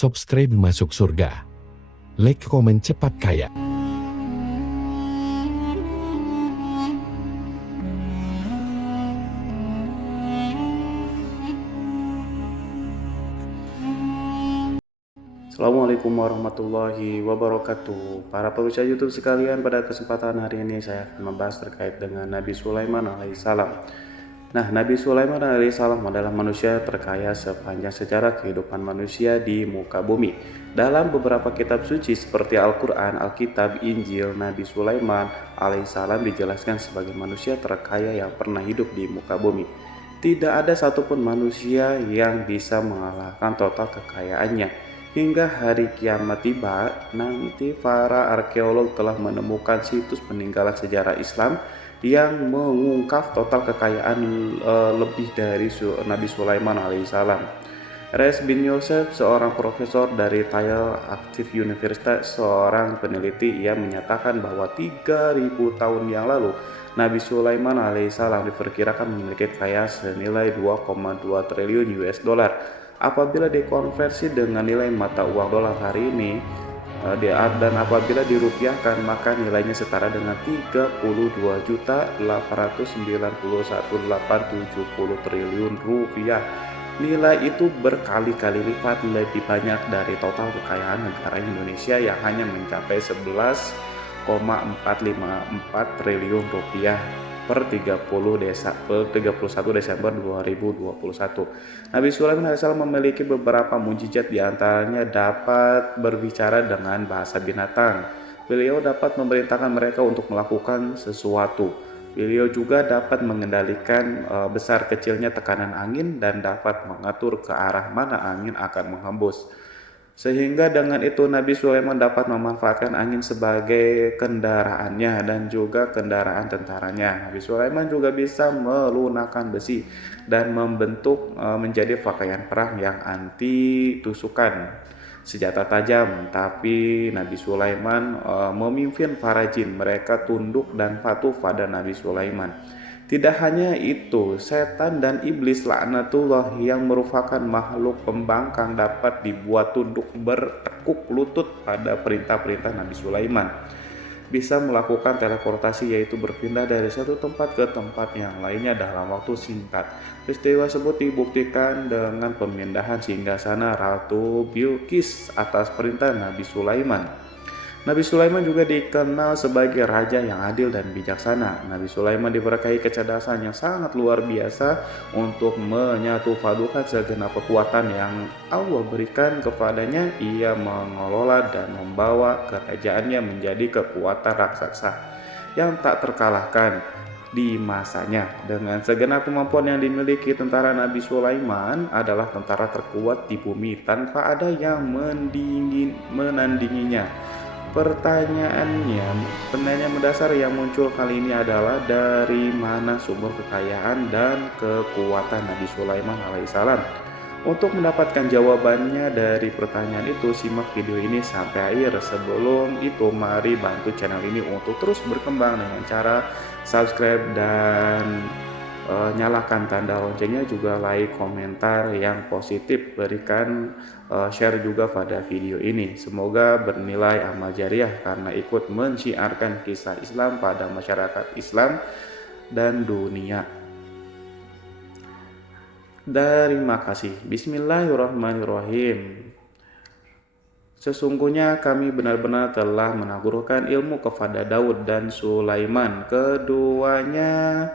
subscribe masuk surga. Like, komen cepat kaya. Assalamualaikum warahmatullahi wabarakatuh. Para pemirsa YouTube sekalian, pada kesempatan hari ini saya akan membahas terkait dengan Nabi Sulaiman alaihissalam. Nah, Nabi Sulaiman alaihissalam adalah manusia terkaya sepanjang sejarah kehidupan manusia di muka bumi. Dalam beberapa kitab suci seperti Al-Quran, Alkitab, Injil, Nabi Sulaiman alaihissalam dijelaskan sebagai manusia terkaya yang pernah hidup di muka bumi. Tidak ada satupun manusia yang bisa mengalahkan total kekayaannya. Hingga hari kiamat tiba, nanti para arkeolog telah menemukan situs peninggalan sejarah Islam yang mengungkap total kekayaan lebih dari Nabi Sulaiman alaihissalam. Reis bin Yosef, seorang profesor dari Tyre Active University, seorang peneliti, ia menyatakan bahwa 3000 tahun yang lalu Nabi Sulaiman alaihissalam diperkirakan memiliki kekayaan senilai 2,2 triliun US dollar. Apabila dikonversi dengan nilai mata uang dolar hari ini dan apabila dirupiahkan, maka nilainya setara dengan 32.891.870 triliun rupiah. Nilai itu berkali-kali lipat lebih banyak dari total kekayaan negara Indonesia yang hanya mencapai 11,454 triliun rupiah per 31 Desember 2021. Nabi Sulaiman AS memiliki beberapa mukjizat, diantaranya dapat berbicara dengan bahasa binatang. Beliau dapat memerintahkan mereka untuk melakukan sesuatu. Beliau juga dapat mengendalikan besar kecilnya tekanan angin dan dapat mengatur ke arah mana angin akan menghembus. Sehingga dengan itu Nabi Sulaiman dapat memanfaatkan angin sebagai kendaraannya dan juga kendaraan tentaranya. Nabi Sulaiman juga bisa melunakkan besi dan membentuk menjadi pakaian perang yang anti tusukan, senjata tajam. Tapi Nabi Sulaiman memimpin para jin, mereka tunduk dan patuh pada Nabi Sulaiman. Tidak hanya itu, setan dan iblis laknatullah yang merupakan makhluk pembangkang dapat dibuat tunduk bertekuk lutut pada perintah-perintah Nabi Sulaiman. Bisa melakukan teleportasi, yaitu berpindah dari satu tempat ke tempat yang lainnya dalam waktu singkat. Peristiwa tersebut dibuktikan dengan pemindahan singgasana Ratu Bilqis atas perintah Nabi Sulaiman. Nabi Sulaiman juga dikenal sebagai raja yang adil dan bijaksana. Nabi Sulaiman diberkahi kecerdasan yang sangat luar biasa untuk menyatupadukan segenap kekuatan yang Allah berikan kepadanya. Ia mengelola dan membawa kerajaannya menjadi kekuatan raksasa yang tak terkalahkan di masanya. Dengan segenap kemampuan yang dimiliki, tentara Nabi Sulaiman adalah tentara terkuat di bumi tanpa ada yang menandinginya. Pertanyaan mendasar yang muncul kali ini adalah dari mana sumber kekayaan dan kekuatan Nabi Sulaiman alaihissalam? Untuk mendapatkan jawabannya dari pertanyaan itu, simak video ini sampai akhir. Sebelum itu, mari bantu channel ini untuk terus berkembang dengan cara subscribe dan nyalakan tanda loncengnya, juga like, komentar yang positif, berikan share juga pada video ini. Semoga bernilai amal jariah karena ikut mensiarkan kisah Islam pada masyarakat Islam dan dunia. Terima kasih. Bismillahirrahmanirrahim. Sesungguhnya kami benar-benar telah menaburkan ilmu kepada Daud dan Sulaiman. Keduanya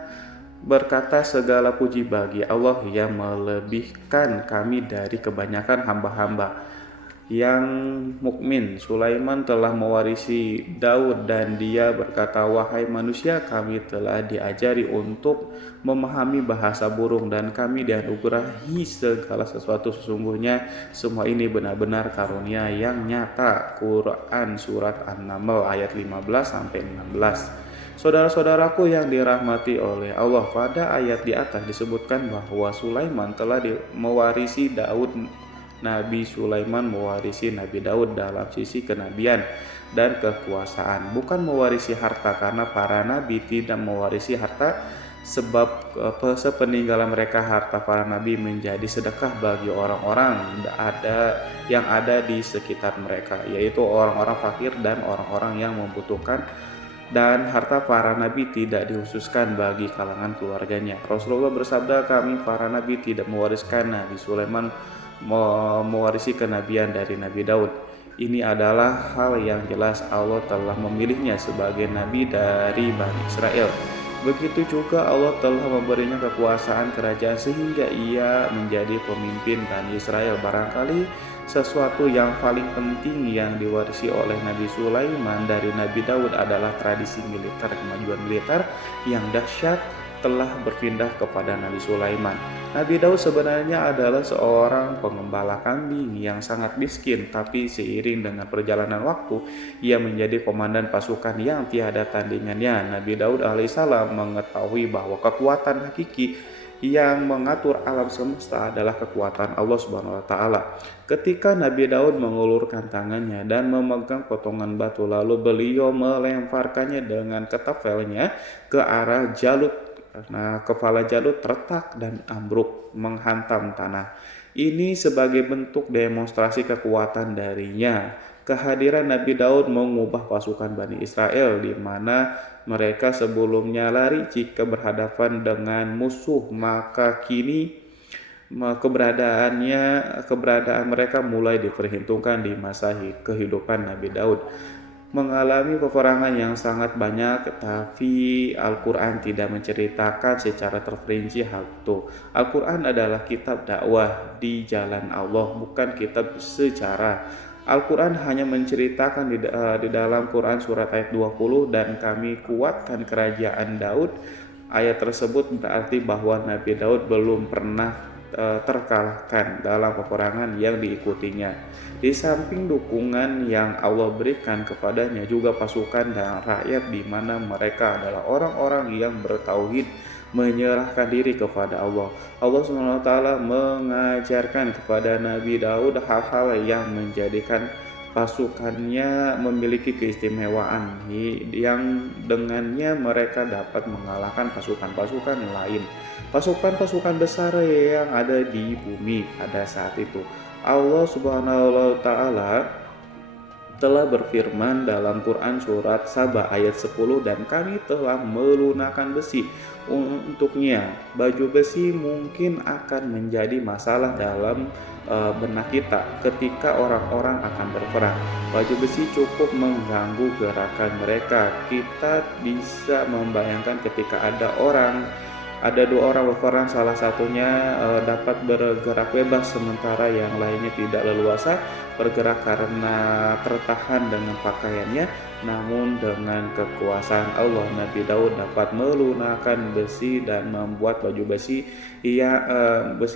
berkata, segala puji bagi Allah yang melebihkan kami dari kebanyakan hamba-hamba yang mukmin. Sulaiman telah mewarisi Daud dan dia berkata, wahai manusia, kami telah diajari untuk memahami bahasa burung dan kami dianugerahi segala sesuatu. Sesungguhnya semua ini benar-benar karunia yang nyata. Quran Surat An-Naml ayat 15-16. Saudara-saudaraku yang dirahmati oleh Allah, pada ayat di atas disebutkan bahwa Sulaiman telah mewarisi Daud. Nabi Sulaiman mewarisi Nabi Daud dalam sisi kenabian dan kekuasaan, bukan mewarisi harta, karena para nabi tidak mewarisi harta sebab sepeninggalan mereka harta para nabi menjadi sedekah bagi orang-orang yang ada di sekitar mereka, yaitu orang-orang fakir dan orang-orang yang membutuhkan, dan harta para nabi tidak dikhususkan bagi kalangan keluarganya. Rasulullah bersabda, kami para nabi tidak mewariskan. Nabi Sulaiman mewarisi kenabian dari Nabi Daud. Ini adalah hal yang jelas Allah telah memilihnya sebagai nabi dari Bani Israel. Begitu juga Allah telah memberinya kekuasaan kerajaan sehingga ia menjadi pemimpin Bani Israel. Barangkali sesuatu yang paling penting yang diwarisi oleh Nabi Sulaiman dari Nabi Daud adalah tradisi militer. Kemajuan militer yang dahsyat telah berpindah kepada Nabi Sulaiman. Nabi Daud sebenarnya adalah seorang pengembala kambing yang sangat miskin, tapi seiring dengan perjalanan waktu, ia menjadi komandan pasukan yang tiada tandingannya. Nabi Daud alaihissalam mengetahui bahwa kekuatan hakiki yang mengatur alam semesta adalah kekuatan Allah Subhanahu wa taala. Ketika Nabi Daud mengulurkan tangannya dan memegang potongan batu, lalu beliau melemparkannya dengan ketapelnya ke arah Jalut. Nah, kepala Jalut retak dan ambruk menghantam tanah. Ini sebagai bentuk demonstrasi kekuatan darinya. Kehadiran Nabi Daud mengubah pasukan Bani Israel, di mana mereka sebelumnya lari jika berhadapan dengan musuh, maka kini keberadaan mereka mulai diperhitungkan di masa kehidupan Nabi Daud. Mengalami peperangan yang sangat banyak, tapi Al-Quran tidak menceritakan secara terperinci hal itu. Al-Quran adalah kitab dakwah di jalan Allah, bukan kitab sejarah. Al-Quran hanya menceritakan di dalam Quran surat ayat 20, dan kami kuatkan kerajaan Daud. Ayat tersebut berarti bahwa Nabi Daud belum pernah terkalahkan dalam peperangan yang diikutinya. Di samping dukungan yang Allah berikan kepadanya, juga pasukan dan rakyat di mana mereka adalah orang-orang yang bertauhid, menyerahkan diri kepada Allah. Allah SWT mengajarkan kepada Nabi Daud hal-hal yang menjadikan pasukannya memiliki keistimewaan yang dengannya mereka dapat mengalahkan pasukan-pasukan lain, pasukan-pasukan besar yang ada di bumi pada saat itu. Allah Subhanahu wa taala telah berfirman dalam Quran surat Saba ayat 10, dan kami telah melunakkan besi untuknya. Baju besi mungkin akan menjadi masalah dalam benak kita ketika orang-orang akan berperang. Baju besi cukup mengganggu gerakan mereka. Kita bisa membayangkan ketika ada dua orang berperang, salah satunya dapat bergerak bebas sementara yang lainnya tidak leluasa bergerak karena tertahan dengan pakaiannya. Namun dengan kekuasaan Allah, Nabi Daud dapat melunakkan besi dan membuat baju besi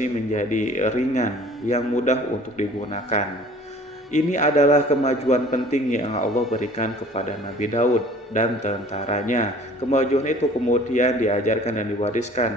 menjadi ringan yang mudah untuk digunakan. Ini adalah kemajuan penting yang Allah berikan kepada Nabi Daud dan tentaranya. Kemajuan itu kemudian diajarkan dan diwariskan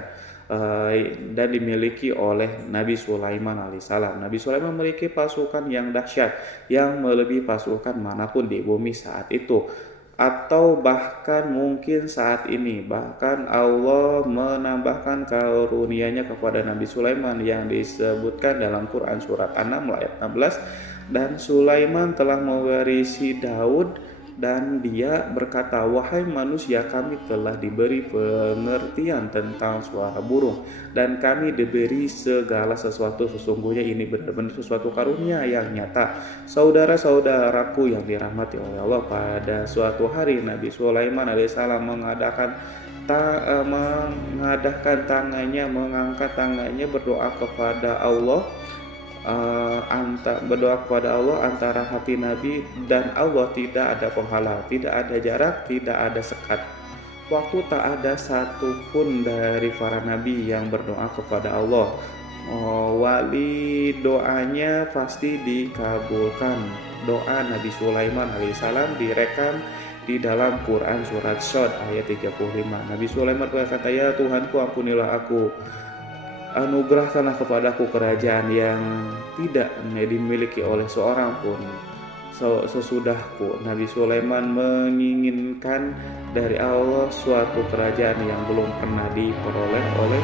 dan dimiliki oleh Nabi Sulaiman alaihissalam. Nabi Sulaiman memiliki pasukan yang dahsyat, yang melebihi pasukan manapun di bumi saat itu, atau bahkan mungkin saat ini. Bahkan Allah menambahkan karunia-Nya kepada Nabi Sulaiman yang disebutkan dalam Quran surat An-Naml ayat 16. Dan Sulaiman telah mewarisi Daud, dan dia berkata, wahai manusia, kami telah diberi pengertian tentang suara burung, dan kami diberi segala sesuatu. Sesungguhnya ini benar-benar sesuatu karunia yang nyata. Saudara-saudaraku yang dirahmati oleh Allah, pada suatu hari Nabi Sulaiman alaihissalam mengangkat tangannya berdoa kepada Allah. Berdoa kepada Allah antara hati Nabi dan Allah tidak ada penghalang, tidak ada jarak, tidak ada sekat. Waktu tak ada satu pun dari para nabi yang berdoa kepada Allah, wali doanya pasti dikabulkan. Doa Nabi Sulaiman alaihissalam direkam di dalam Quran surat Shad ayat 35. Nabi Sulaiman berkata, ya Tuhanku, ampunilah aku, anugerahkanlah kepadaku kerajaan yang tidak dimiliki oleh seorang pun, Sesudahku, Nabi Sulaiman menginginkan dari Allah suatu kerajaan yang belum pernah diperoleh oleh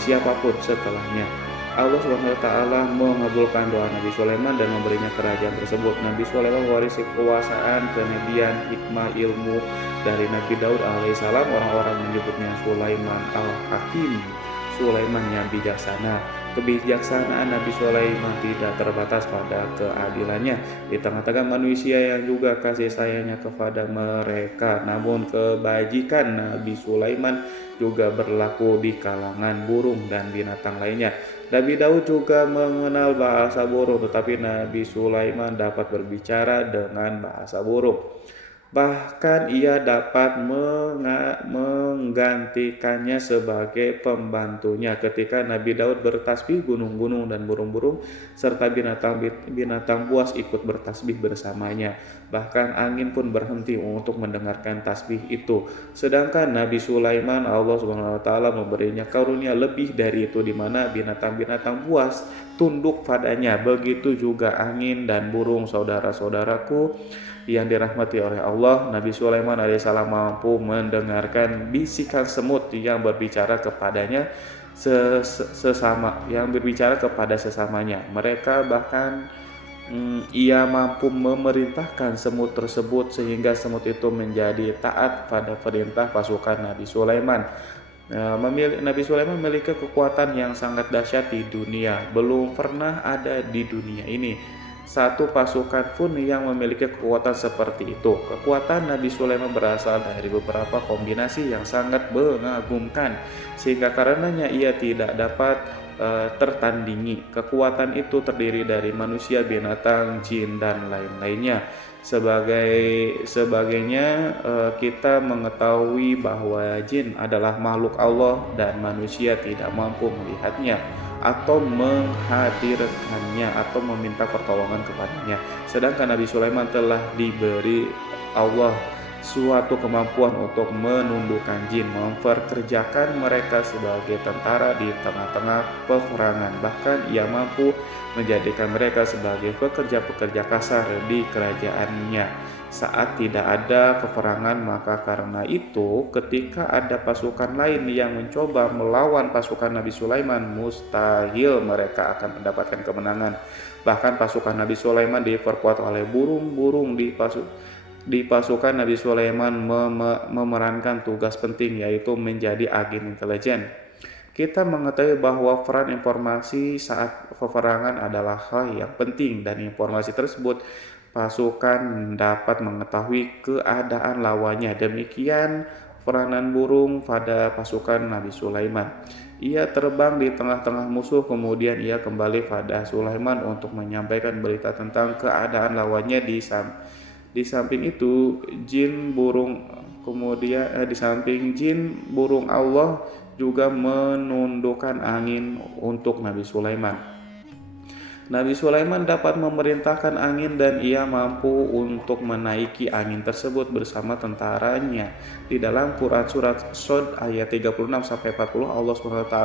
siapapun setelahnya. Allah Subhanahu wa taala mengabulkan doa Nabi Sulaiman dan memberinya kerajaan tersebut. Nabi Sulaiman mewarisi kekuasaan, kenabian, hikmah, ilmu dari Nabi Daud alaihissalam. Orang-orang menyebutnya Sulaiman al-Hakim, Sulaiman yang bijaksana. Kebijaksanaan Nabi Sulaiman tidak terbatas pada keadilannya di tengah-tengah manusia yang juga kasih sayangnya kepada mereka. Namun kebajikan Nabi Sulaiman juga berlaku di kalangan burung dan binatang lainnya. Nabi Daud juga mengenal bahasa burung, tetapi Nabi Sulaiman dapat berbicara dengan bahasa burung. Bahkan ia dapat menggantikannya sebagai pembantunya ketika Nabi Daud bertasbih, gunung-gunung dan burung-burung serta binatang buas ikut bertasbih bersamanya. Bahkan angin pun berhenti untuk mendengarkan tasbih itu. Sedangkan Nabi Sulaiman, Allah Subhanahu wa taala memberinya karunia lebih dari itu, di mana binatang-binatang buas tunduk padanya. Begitu juga angin dan burung. Saudara-saudaraku yang dirahmati oleh Allah, Nabi Sulaiman alaihissalam mampu mendengarkan bisikan semut yang berbicara kepadanya kepada sesamanya. Mereka bahkan ia mampu memerintahkan semut tersebut sehingga semut itu menjadi taat pada perintah pasukan Nabi Sulaiman. Nabi Sulaiman memiliki kekuatan yang sangat dahsyat di dunia. Belum pernah ada di dunia ini satu pasukan pun yang memiliki kekuatan seperti itu. Kekuatan Nabi Sulaiman berasal dari beberapa kombinasi yang sangat mengagumkan, sehingga karenanya ia tidak dapat tertandingi. Kekuatan itu terdiri dari manusia, binatang, jin, dan lain-lainnya. Sebagainya kita mengetahui bahwa jin adalah makhluk Allah dan manusia tidak mampu melihatnya atau menghadirkannya atau meminta pertolongan kepadanya. Sedangkan Nabi Sulaiman telah diberi Allah suatu kemampuan untuk menundukkan jin, memperkerjakan mereka sebagai tentara di tengah-tengah peperangan. Bahkan ia mampu menjadikan mereka sebagai pekerja-pekerja kasar di kerajaannya saat tidak ada peperangan. Maka karena itu ketika ada pasukan lain yang mencoba melawan pasukan Nabi Sulaiman, mustahil mereka akan mendapatkan kemenangan. Bahkan pasukan Nabi Sulaiman diperkuat oleh burung-burung. Di pasukan Nabi Sulaiman memerankan tugas penting, yaitu menjadi agen intelijen. Kita mengetahui bahwa peran informasi saat peperangan adalah hal yang penting, dan informasi tersebut pasukan dapat mengetahui keadaan lawannya. Demikian peranan burung pada pasukan Nabi Sulaiman. Ia terbang di tengah-tengah musuh, kemudian ia kembali pada Sulaiman untuk menyampaikan berita tentang keadaan lawannya. Di samping itu, di samping jin, burung Allah juga menundukkan angin untuk Nabi Sulaiman. Nabi Sulaiman dapat memerintahkan angin dan ia mampu untuk menaiki angin tersebut bersama tentaranya. Di dalam Quran surat Shad ayat 36-40 Allah SWT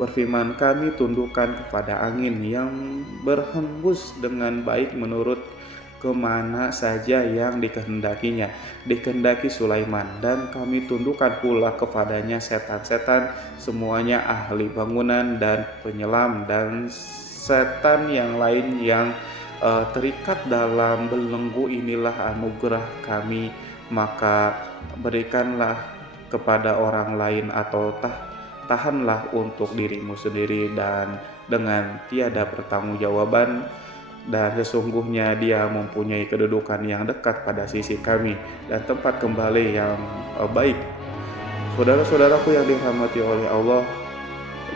berfirman, "Kami tundukkan kepada angin yang berhembus dengan baik menurut kemana saja yang dikehendaki Sulaiman, dan kami tundukkan pula kepadanya setan-setan, semuanya ahli bangunan dan penyelam, dan setan yang lain yang terikat dalam belenggu. Inilah anugerah kami, maka berikanlah kepada orang lain atau tahanlah untuk dirimu sendiri dan dengan tiada pertanggungjawaban, dan sesungguhnya dia mempunyai kedudukan yang dekat pada sisi kami dan tempat kembali yang baik." Saudara-saudaraku yang dirahmati oleh Allah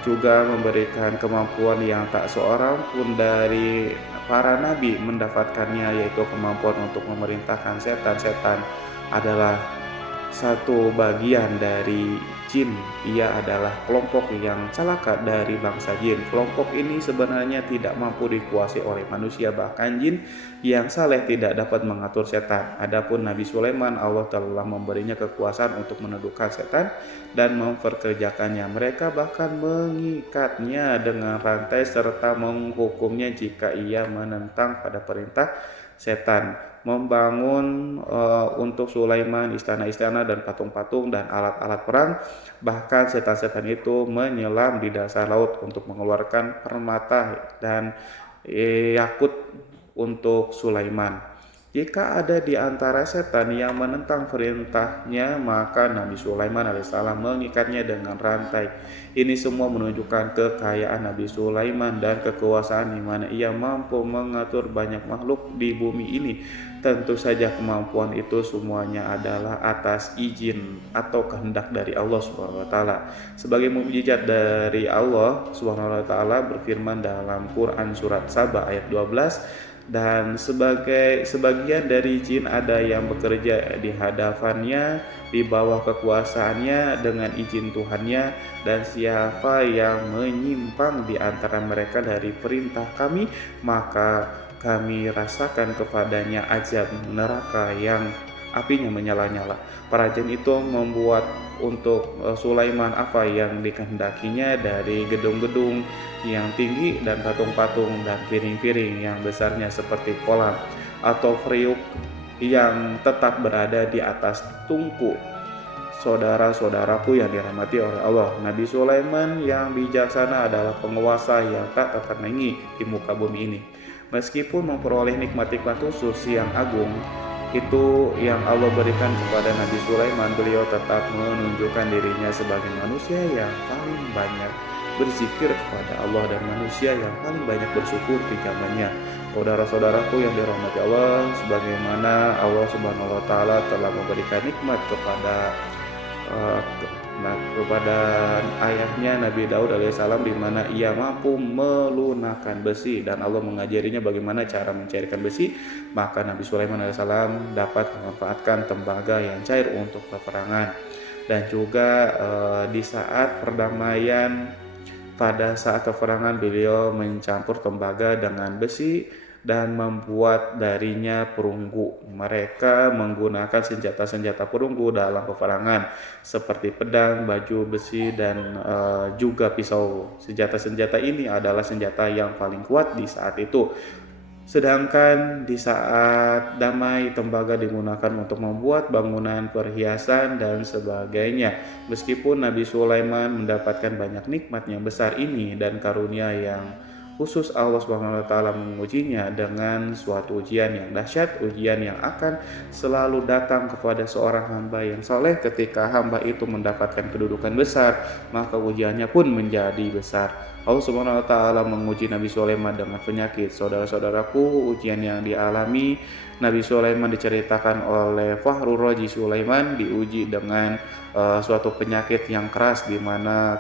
juga memberikan kemampuan yang tak seorang pun dari para nabi mendapatkannya, yaitu kemampuan untuk memerintahkan setan. Setan adalah satu bagian dari jin. Ia adalah kelompok yang celaka dari bangsa jin. Kelompok ini sebenarnya tidak mampu dikuasai oleh manusia, bahkan jin yang saleh tidak dapat mengatur setan. Adapun Nabi Sulaiman, Allah telah memberinya kekuasaan untuk menundukkan setan dan memperkerjakannya. Mereka bahkan mengikatnya dengan rantai serta menghukumnya jika ia menentang pada perintah setan. Membangun untuk Sulaiman istana-istana dan patung-patung dan alat-alat perang. Bahkan setan-setan itu menyelam di dasar laut untuk mengeluarkan permata dan yakut untuk Sulaiman. Jika ada di antara setan yang menentang perintahnya, maka Nabi Sulaiman alaihissalam mengikatnya dengan rantai. Ini semua menunjukkan kekayaan Nabi Sulaiman dan kekuasaan di mana ia mampu mengatur banyak makhluk di bumi ini. Tentu saja kemampuan itu semuanya adalah atas izin atau kehendak dari Allah Subhanahu wa taala. Sebagai mukjizat dari Allah Subhanahu wa taala berfirman dalam Quran surat Saba ayat 12, dan sebagian dari jin ada yang bekerja di hadapannya di bawah kekuasaannya dengan izin Tuhannya, dan siapa yang menyimpang di antara mereka dari perintah kami, maka kami rasakan kepadanya azab neraka yang apinya menyala-nyala. Para jin itu membuat untuk Sulaiman apa yang dikehendakinya dari gedung-gedung yang tinggi dan patung-patung dan piring-piring yang besarnya seperti kolam atau periuk yang tetap berada di atas tungku. Saudara-saudaraku yang dirahmati oleh Allah, Nabi Sulaiman yang bijaksana adalah penguasa yang tak tertandingi di muka bumi ini. Meskipun memperoleh nikmat-nikmat khusus yang agung itu yang Allah berikan kepada Nabi Sulaiman, beliau tetap menunjukkan dirinya sebagai manusia yang paling banyak berzikir kepada Allah dan manusia yang paling banyak bersyukur di zamannya. Saudara-saudaraku yang dirahmati Allah, sebagaimana Allah Subhanahu wa taala telah memberikan nikmat kepada ayahnya Nabi Daud alaihissalam, di mana ia mampu melunakkan besi dan Allah mengajarinya bagaimana cara mencairkan besi, maka Nabi Sulaiman alaihissalam dapat memanfaatkan tembaga yang cair untuk peperangan. Dan juga di saat perdamaian, pada saat peperangan beliau mencampur tembaga dengan besi dan membuat darinya perunggu. Mereka menggunakan senjata-senjata perunggu dalam peperangan seperti pedang, baju besi, dan juga pisau. Senjata-senjata ini adalah senjata yang paling kuat di saat itu. Sedangkan di saat damai, tembaga digunakan untuk membuat bangunan, perhiasan, dan sebagainya. Meskipun Nabi Sulaiman mendapatkan banyak nikmat yang besar ini dan karunia yang khusus, Allah Subhanahu wa taala mengujinya dengan suatu ujian yang dahsyat, ujian yang akan selalu datang kepada seorang hamba yang saleh. Ketika hamba itu mendapatkan kedudukan besar, maka ujiannya pun menjadi besar. Allah Subhanahu wa taala menguji Nabi Sulaiman dengan penyakit. Saudara-saudaraku, ujian yang dialami Nabi Sulaiman diceritakan oleh Fakhrur Razi Sulaiman, diuji dengan suatu penyakit yang keras, di mana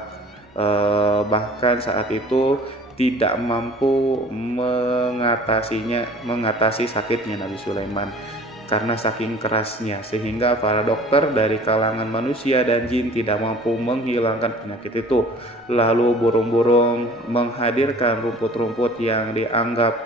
bahkan saat itu tidak mampu mengatasi sakitnya Nabi Sulaiman karena saking kerasnya, sehingga para dokter dari kalangan manusia dan jin tidak mampu menghilangkan penyakit itu. Lalu burung-burung menghadirkan rumput-rumput yang dianggap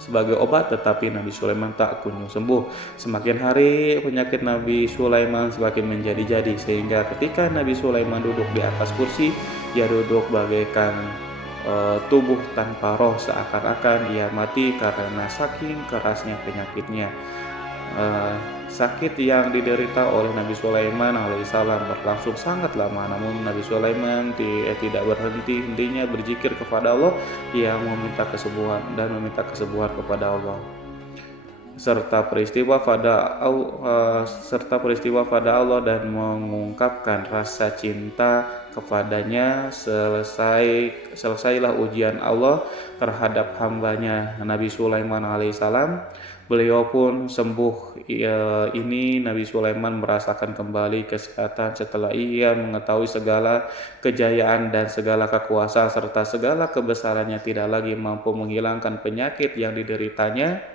sebagai obat, tetapi Nabi Sulaiman tak kunjung sembuh. Semakin hari penyakit Nabi Sulaiman semakin menjadi-jadi, sehingga ketika Nabi Sulaiman duduk di atas kursi, ia duduk bagaikan tubuh tanpa roh, seakan-akan ia mati karena saking kerasnya penyakitnya. Sakit yang diderita oleh Nabi Sulaiman alaihissalam berlangsung sangat lama, namun Nabi Sulaiman tidak berhenti-hentinya berzikir kepada Allah yang meminta kesembuhan kepada Allah. Serta peristiwa pada Allah dan mengungkapkan rasa cinta kepadanya. Selesailah ujian Allah terhadap hambanya Nabi Sulaiman alaihissalam. Beliau pun sembuh. Ini Nabi Sulaiman merasakan kembali kesehatan setelah ia mengetahui segala kejayaan dan segala kekuasaan serta segala kebesarannya tidak lagi mampu menghilangkan penyakit yang dideritanya.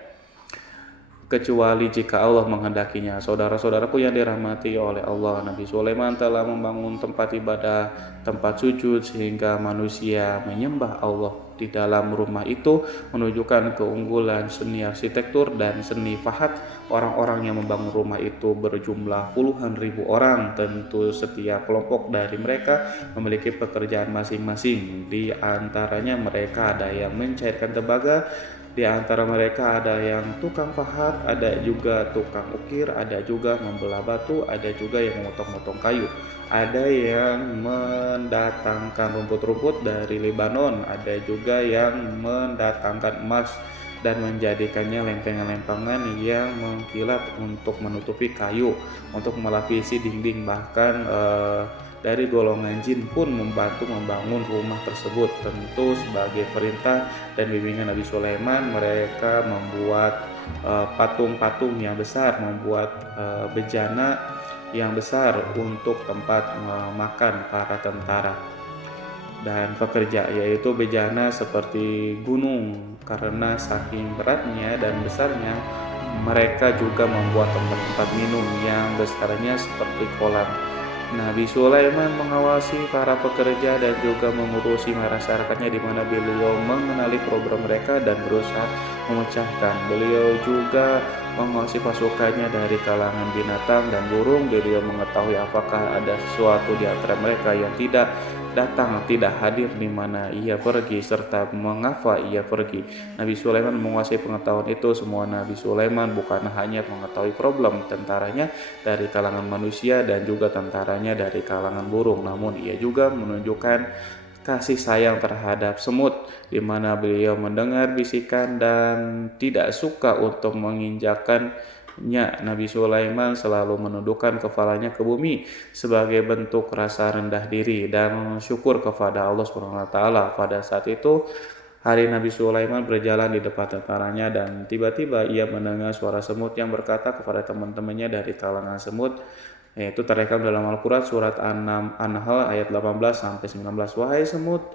kecuali jika Allah menghendakinya. Saudara-saudaraku yang dirahmati oleh Allah, Nabi Sulaiman telah membangun tempat ibadah, tempat sujud sehingga manusia menyembah Allah di dalam rumah itu, menunjukkan keunggulan seni arsitektur dan seni fahat orang-orang yang membangun rumah itu berjumlah puluhan ribu orang. Tentu setiap kelompok dari mereka memiliki pekerjaan masing-masing. Di antaranya mereka ada yang mencairkan tembaga, di antara mereka ada yang tukang pahat, ada juga tukang ukir, ada juga membelah batu, ada juga yang memotong-motong kayu, ada yang mendatangkan rumput-rumput dari Lebanon, ada juga yang mendatangkan emas dan menjadikannya lempengan-lempengan yang mengkilat untuk menutupi kayu, untuk melapisi dinding. Bahkan dari golongan jin pun membantu membangun rumah tersebut. Tentu sebagai perintah dan bimbingan Nabi Sulaiman, mereka membuat patung-patung yang besar, membuat bejana yang besar untuk tempat makan para tentara dan pekerja, yaitu bejana seperti gunung. Karena saking beratnya dan besarnya, mereka juga membuat tempat-tempat minum yang besarnya seperti kolam. Nabi Sulaiman mengawasi para pekerja dan juga mengurusi masyarakatnya, di mana beliau mengenali program mereka dan berusaha memecahkan. Beliau juga mengawasi pasukannya dari kalangan binatang dan burung. Beliau mengetahui apakah ada sesuatu di antara mereka yang tidak datang, tidak hadir, di mana ia pergi, serta mengapa ia pergi. Nabi Sulaiman menguasai pengetahuan itu. Semua Nabi Sulaiman bukan hanya mengetahui problem tentaranya dari kalangan manusia dan juga tentaranya dari kalangan burung, namun ia juga menunjukkan kasih sayang terhadap semut, di mana beliau mendengar bisikan dan tidak suka untuk menginjakkan. Nabi Sulaiman selalu menundukkan kepalanya ke bumi sebagai bentuk rasa rendah diri dan syukur kepada Allah Subhanahu wa taala. Pada saat itu, hari Nabi Sulaiman berjalan di depan tentaranya dan tiba-tiba ia mendengar suara semut yang berkata kepada teman-temannya dari kalangan semut, yaitu terekam dalam Al-Quran surat An-Nahl ayat 18 sampai 19. Wahai semut,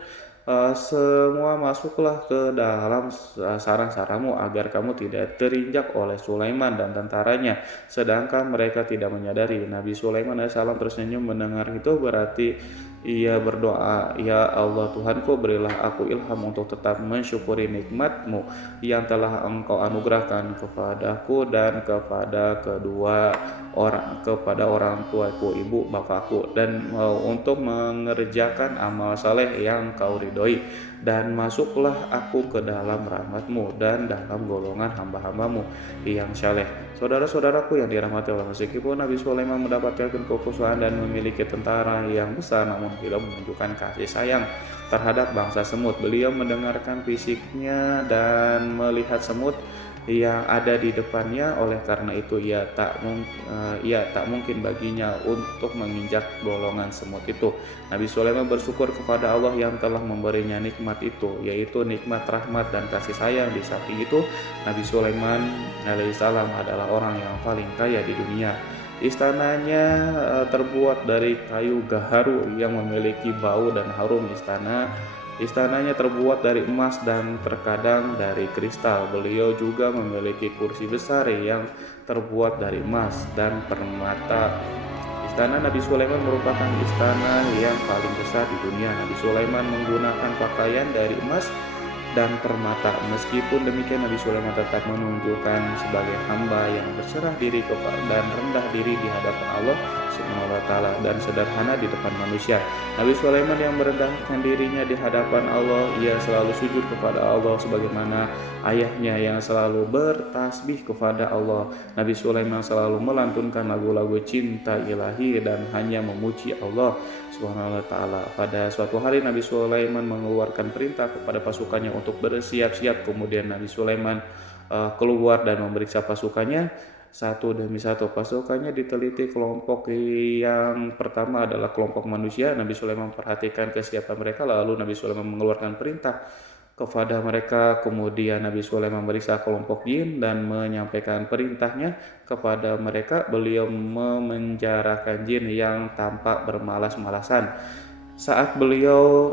semua masuklah ke dalam sarang-sarangmu agar kamu tidak terinjak oleh Sulaiman dan tentaranya, sedangkan mereka tidak menyadari. Nabi Sulaiman alaihissalam tersenyum mendengar itu, berarti ia berdoa, ya Allah Tuhanku, berilah aku ilham untuk tetap mensyukuri nikmat-Mu yang telah Engkau anugerahkan kepadaku dan kepada orang tuaku, ibu bapakku, dan untuk mengerjakan amal saleh yang Kau ridhoi, dan masuklah aku ke dalam rahmat-Mu dan dalam golongan hamba-hamba-Mu yang saleh. Saudara-saudaraku yang dirahmati Allah, meskipun Nabi Sulaiman mendapatkan kekuasaan dan memiliki tentara yang besar, namun beliau menunjukkan kasih sayang terhadap bangsa semut. Beliau mendengarkan fisiknya dan melihat semut yang ada di depannya. Oleh karena itu ia tak mungkin baginya untuk menginjak golongan semut itu. Nabi Sulaiman bersyukur kepada Allah yang telah memberinya nikmat itu, yaitu nikmat rahmat dan kasih sayang. Di samping itu, Nabi Sulaiman alaihissalam adalah orang yang paling kaya di dunia. Istananya terbuat dari kayu gaharu yang memiliki bau dan harum. Istananya terbuat dari emas dan terkadang dari kristal. Beliau juga memiliki kursi besar yang terbuat dari emas dan permata. Istana Nabi Sulaiman merupakan istana yang paling besar di dunia. Nabi Sulaiman menggunakan pakaian dari emas dan permata. Meskipun demikian, Nabi Sulaiman tetap menunjukkan sebagai hamba yang berserah diri dan rendah diri di hadapan Allah Subhanahu wa taala dan sederhana di depan manusia. Nabi Sulaiman yang merendahkan dirinya di hadapan Allah, ia selalu sujud kepada Allah sebagaimana ayahnya yang selalu bertasbih kepada Allah. Nabi Sulaiman selalu melantunkan lagu-lagu cinta ilahi dan hanya memuji Allah Subhanahu wa taala. Pada suatu hari Nabi Sulaiman mengeluarkan perintah kepada pasukannya untuk bersiap-siap. Kemudian Nabi Sulaiman keluar dan memeriksa pasukannya satu demi satu. Pasukannya diteliti. Kelompok yang pertama adalah kelompok manusia. Nabi Sulaiman memperhatikan kesiapan mereka, lalu Nabi Sulaiman mengeluarkan perintah kepada mereka. Kemudian Nabi Sulaiman memeriksa kelompok jin dan menyampaikan perintahnya kepada mereka. Beliau memenjarakan jin yang tampak bermalas-malasan. Saat beliau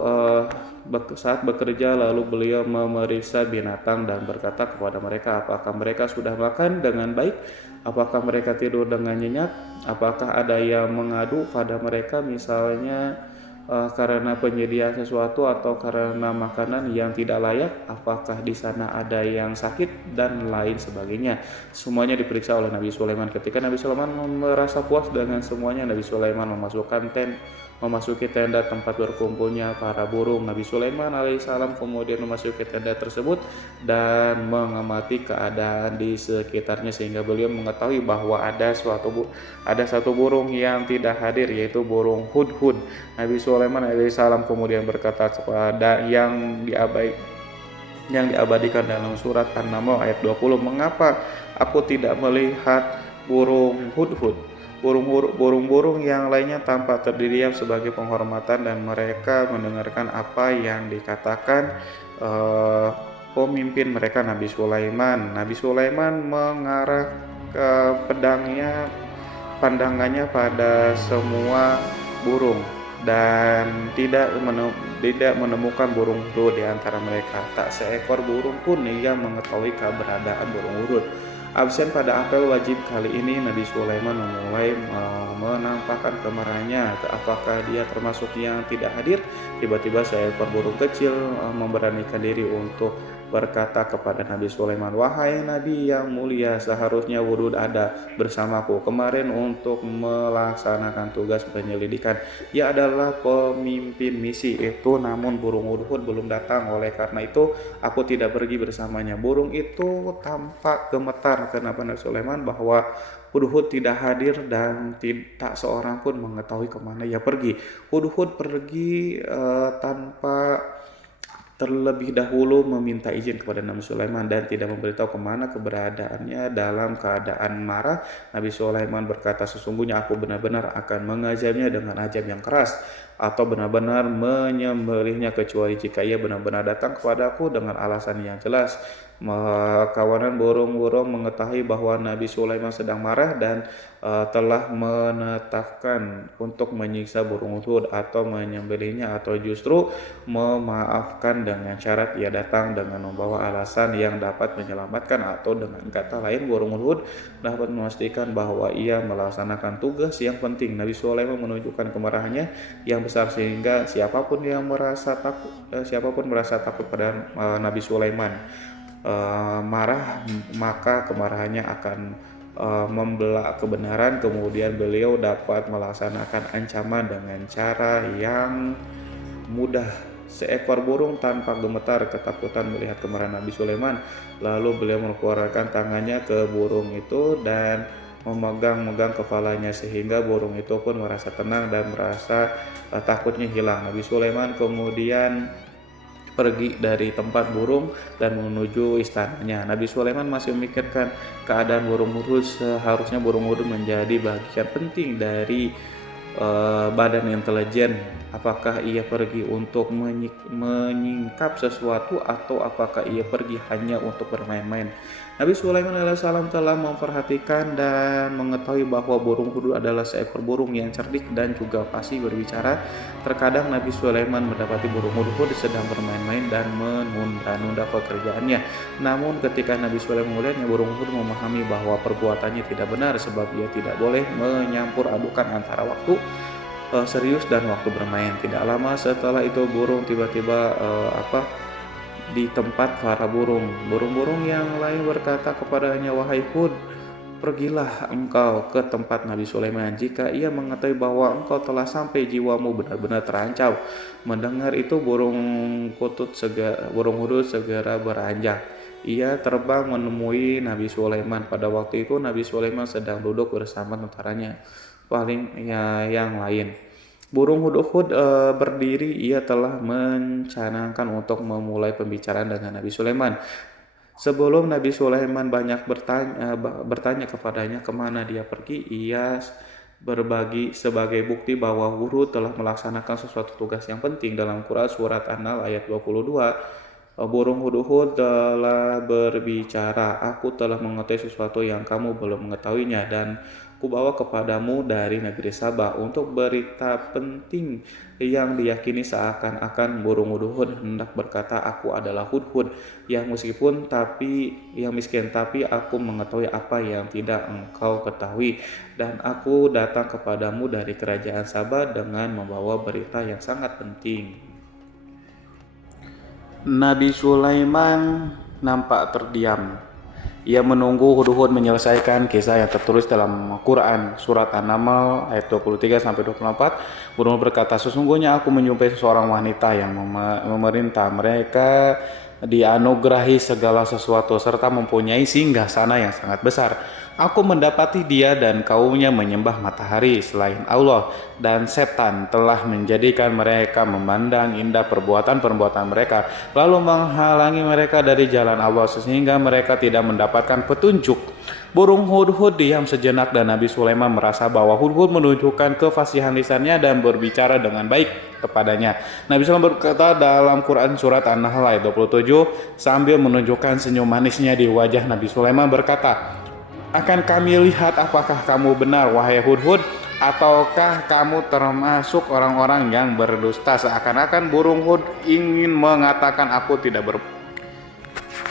saat bekerja lalu beliau memeriksa binatang dan berkata kepada mereka, apakah mereka sudah makan dengan baik? Apakah mereka tidur dengan nyenyak? Apakah ada yang mengadu pada mereka misalnya karena penyediaan sesuatu atau karena makanan yang tidak layak? Apakah di sana ada yang sakit dan lain sebagainya? Semuanya diperiksa oleh Nabi Sulaiman. Ketika Nabi Sulaiman merasa puas dengan semuanya, Nabi Sulaiman memasuki tenda tempat berkumpulnya para burung. Nabi Sulaiman alaihissalam kemudian memasuki tenda tersebut dan mengamati keadaan di sekitarnya sehingga beliau mengetahui bahwa ada satu burung yang tidak hadir, yaitu burung hudhud. Nabi Sulaiman alaihissalam kemudian berkata kepada yang diabadikan dalam surat An-Naml ayat 20, mengapa aku tidak melihat burung hudhud? Burung-burung yang lainnya tampak terdiam sebagai penghormatan dan mereka mendengarkan apa yang dikatakan pemimpin mereka Nabi Sulaiman. Nabi Sulaiman mengarah ke pandangannya pada semua burung dan tidak menemukan burung hudhud di antara mereka. Tak seekor burung pun yang mengetahui keberadaan burung hudhud. Absen pada apel wajib kali ini, Nabi Sulaiman memulai menampakkan kemarahannya. Apakah dia termasuk yang tidak hadir? Tiba-tiba seekor burung kecil memberanikan diri untuk berkata kepada Nabi Sulaiman, wahai Nabi yang mulia, seharusnya hudhud ada bersamaku kemarin untuk melaksanakan tugas penyelidikan. Ia adalah pemimpin misi itu, namun burung hudhud belum datang. Oleh karena itu aku tidak pergi bersamanya. Burung itu tampak gemetar karena Nabi Sulaiman bahwa hudhud tidak hadir dan tak seorang pun mengetahui kemana ia pergi. Hudhud pergi tanpa terlebih dahulu meminta izin kepada Nabi Sulaiman dan tidak memberitahu kemana keberadaannya. Dalam keadaan marah, Nabi Sulaiman berkata, sesungguhnya aku benar-benar akan mengazabnya dengan azab yang keras atau benar-benar menyembelihnya kecuali jika ia benar-benar datang kepadaku dengan alasan yang jelas. Kawanan burung-burung mengetahui bahwa Nabi Sulaiman sedang marah dan telah menetapkan untuk menyiksa burung hudhud atau menyembelihnya atau justru memaafkan dengan syarat ia datang dengan membawa alasan yang dapat menyelamatkan, atau dengan kata lain burung hudhud dapat memastikan bahwa ia melaksanakan tugas yang penting. Nabi Sulaiman menunjukkan kemarahannya yang besar sehingga siapapun merasa takut pada Nabi Sulaiman marah, maka kemarahannya akan membelak kebenaran. Kemudian beliau dapat melaksanakan ancaman dengan cara yang mudah. Seekor burung tanpa gemetar ketakutan melihat kemarahan Nabi Sulaiman. Lalu beliau mengeluarkan tangannya ke burung itu dan memegang kepalanya sehingga burung itu pun merasa tenang dan merasa takutnya hilang. Nabi Sulaiman kemudian pergi dari tempat burung dan menuju istananya. Nabi Sulaiman masih memikirkan keadaan burung hudhud. Seharusnya burung hudhud menjadi bagian penting dari badan intelijen. Apakah ia pergi untuk menyingkap sesuatu atau apakah ia pergi hanya untuk bermain-main? Nabi Sulaiman alaihissalam telah memperhatikan dan mengetahui bahwa burung hudhud adalah seekor burung yang cerdik dan juga fasih berbicara. Terkadang Nabi Sulaiman mendapati burung hudhud sedang bermain-main dan menunda-nunda pekerjaannya. Namun ketika Nabi Sulaiman melihatnya, burung hudhud memahami bahwa perbuatannya tidak benar sebab ia tidak boleh menyampur adukan antara waktu serius dan waktu bermain. Tidak lama setelah itu burung tiba-tiba di tempat para burung-burung yang lain berkata kepadanya, wahai Hud, pergilah engkau ke tempat Nabi Sulaiman. Jika ia mengetahui bahwa engkau telah sampai, jiwamu benar-benar terancam. Mendengar itu burung hudhud segera beranjak. Ia terbang menemui Nabi Sulaiman. Pada waktu itu Nabi Sulaiman sedang duduk bersama tentaranya yang lain. Burung hudhud berdiri. Ia telah mencanangkan untuk memulai pembicaraan dengan Nabi Sulaiman. Sebelum Nabi Sulaiman banyak bertanya kepadanya kemana dia pergi, ia berbagi sebagai bukti bahwa hudhud telah melaksanakan sesuatu tugas yang penting. Dalam Quran surat An-Nahl ayat 22, Burung hudhud telah berbicara, aku telah mengetahui sesuatu yang kamu belum mengetahuinya, dan kubawa kepadamu dari negeri Saba untuk berita penting yang diyakini seakan-akan burung hudhud hendak berkata, aku adalah hudhud yang yang miskin, tapi aku mengetahui apa yang tidak engkau ketahui, dan aku datang kepadamu dari kerajaan Saba dengan membawa berita yang sangat penting. Nabi Sulaiman nampak terdiam. Ia menunggu hudhud menyelesaikan kisah yang tertulis dalam Quran surat An-Naml ayat 23 sampai 24. Hudhud berkata, sesungguhnya aku menjumpai seorang wanita yang memerintah mereka dianugerahi segala sesuatu serta mempunyai singgasana yang sangat besar. Aku mendapati dia dan kaumnya menyembah matahari selain Allah, dan setan telah menjadikan mereka memandang indah perbuatan-perbuatan mereka, lalu menghalangi mereka dari jalan Allah sehingga mereka tidak mendapatkan petunjuk. Burung hudhud diam sejenak dan Nabi Sulaiman merasa bahwa hudhud menunjukkan kefasihan lisannya dan berbicara dengan baik kepadanya. Nabi Sulaiman berkata dalam Quran surat An-Nahl ayat 27 sambil menunjukkan senyum manisnya di wajah Nabi Sulaiman berkata, akan kami lihat apakah kamu benar wahai hudhud, ataukah kamu termasuk orang-orang yang berdusta. Seakan-akan burung hud ingin mengatakan aku tidak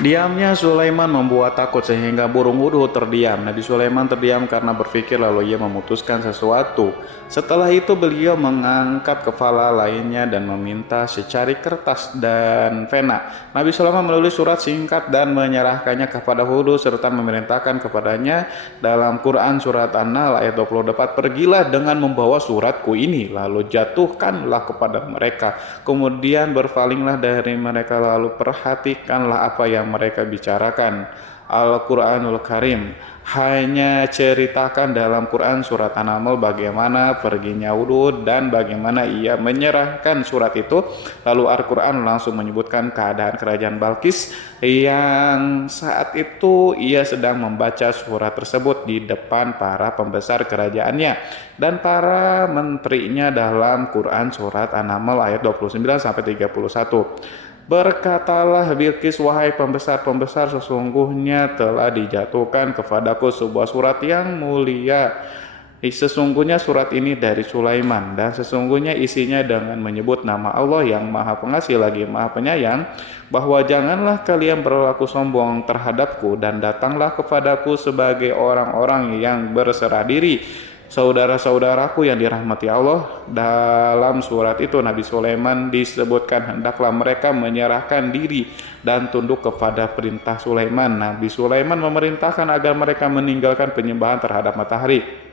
Diamnya Sulaiman membuat takut sehingga burung hudhud terdiam. Nabi Sulaiman terdiam karena berpikir, lalu ia memutuskan sesuatu. Setelah itu beliau mengangkat kepala lainnya dan meminta secari kertas dan pena. Nabi Sulaiman menulis surat singkat dan menyerahkannya kepada hudhud serta memerintahkan kepadanya dalam Quran surat An-Nahl ayat 24, pergilah dengan membawa suratku ini, lalu jatuhkanlah kepada mereka, kemudian berpalinglah dari mereka, lalu perhatikanlah apa yang mereka bicarakan. Al-Quranul Karim hanya ceritakan dalam Quran surat An-Naml bagaimana perginya hudhud dan bagaimana ia menyerahkan surat itu. Lalu Al-Quran langsung menyebutkan keadaan kerajaan Balkis yang saat itu ia sedang membaca surat tersebut di depan para pembesar kerajaannya dan para menterinya dalam Quran surat An-Naml ayat 29 sampai 31. Berkatalah Bilqis, wahai pembesar-pembesar, sesungguhnya telah dijatuhkan kepadaku sebuah surat yang mulia. Sesungguhnya surat ini dari Sulaiman, dan sesungguhnya isinya dengan menyebut nama Allah yang Maha Pengasih lagi Maha Penyayang, bahwa janganlah kalian berlaku sombong terhadapku dan datanglah kepadaku sebagai orang-orang yang berserah diri. Saudara-saudaraku yang dirahmati Allah, dalam surat itu Nabi Sulaiman disebutkan hendaklah mereka menyerahkan diri dan tunduk kepada perintah Sulaiman. Nabi Sulaiman memerintahkan agar mereka meninggalkan penyembahan terhadap matahari.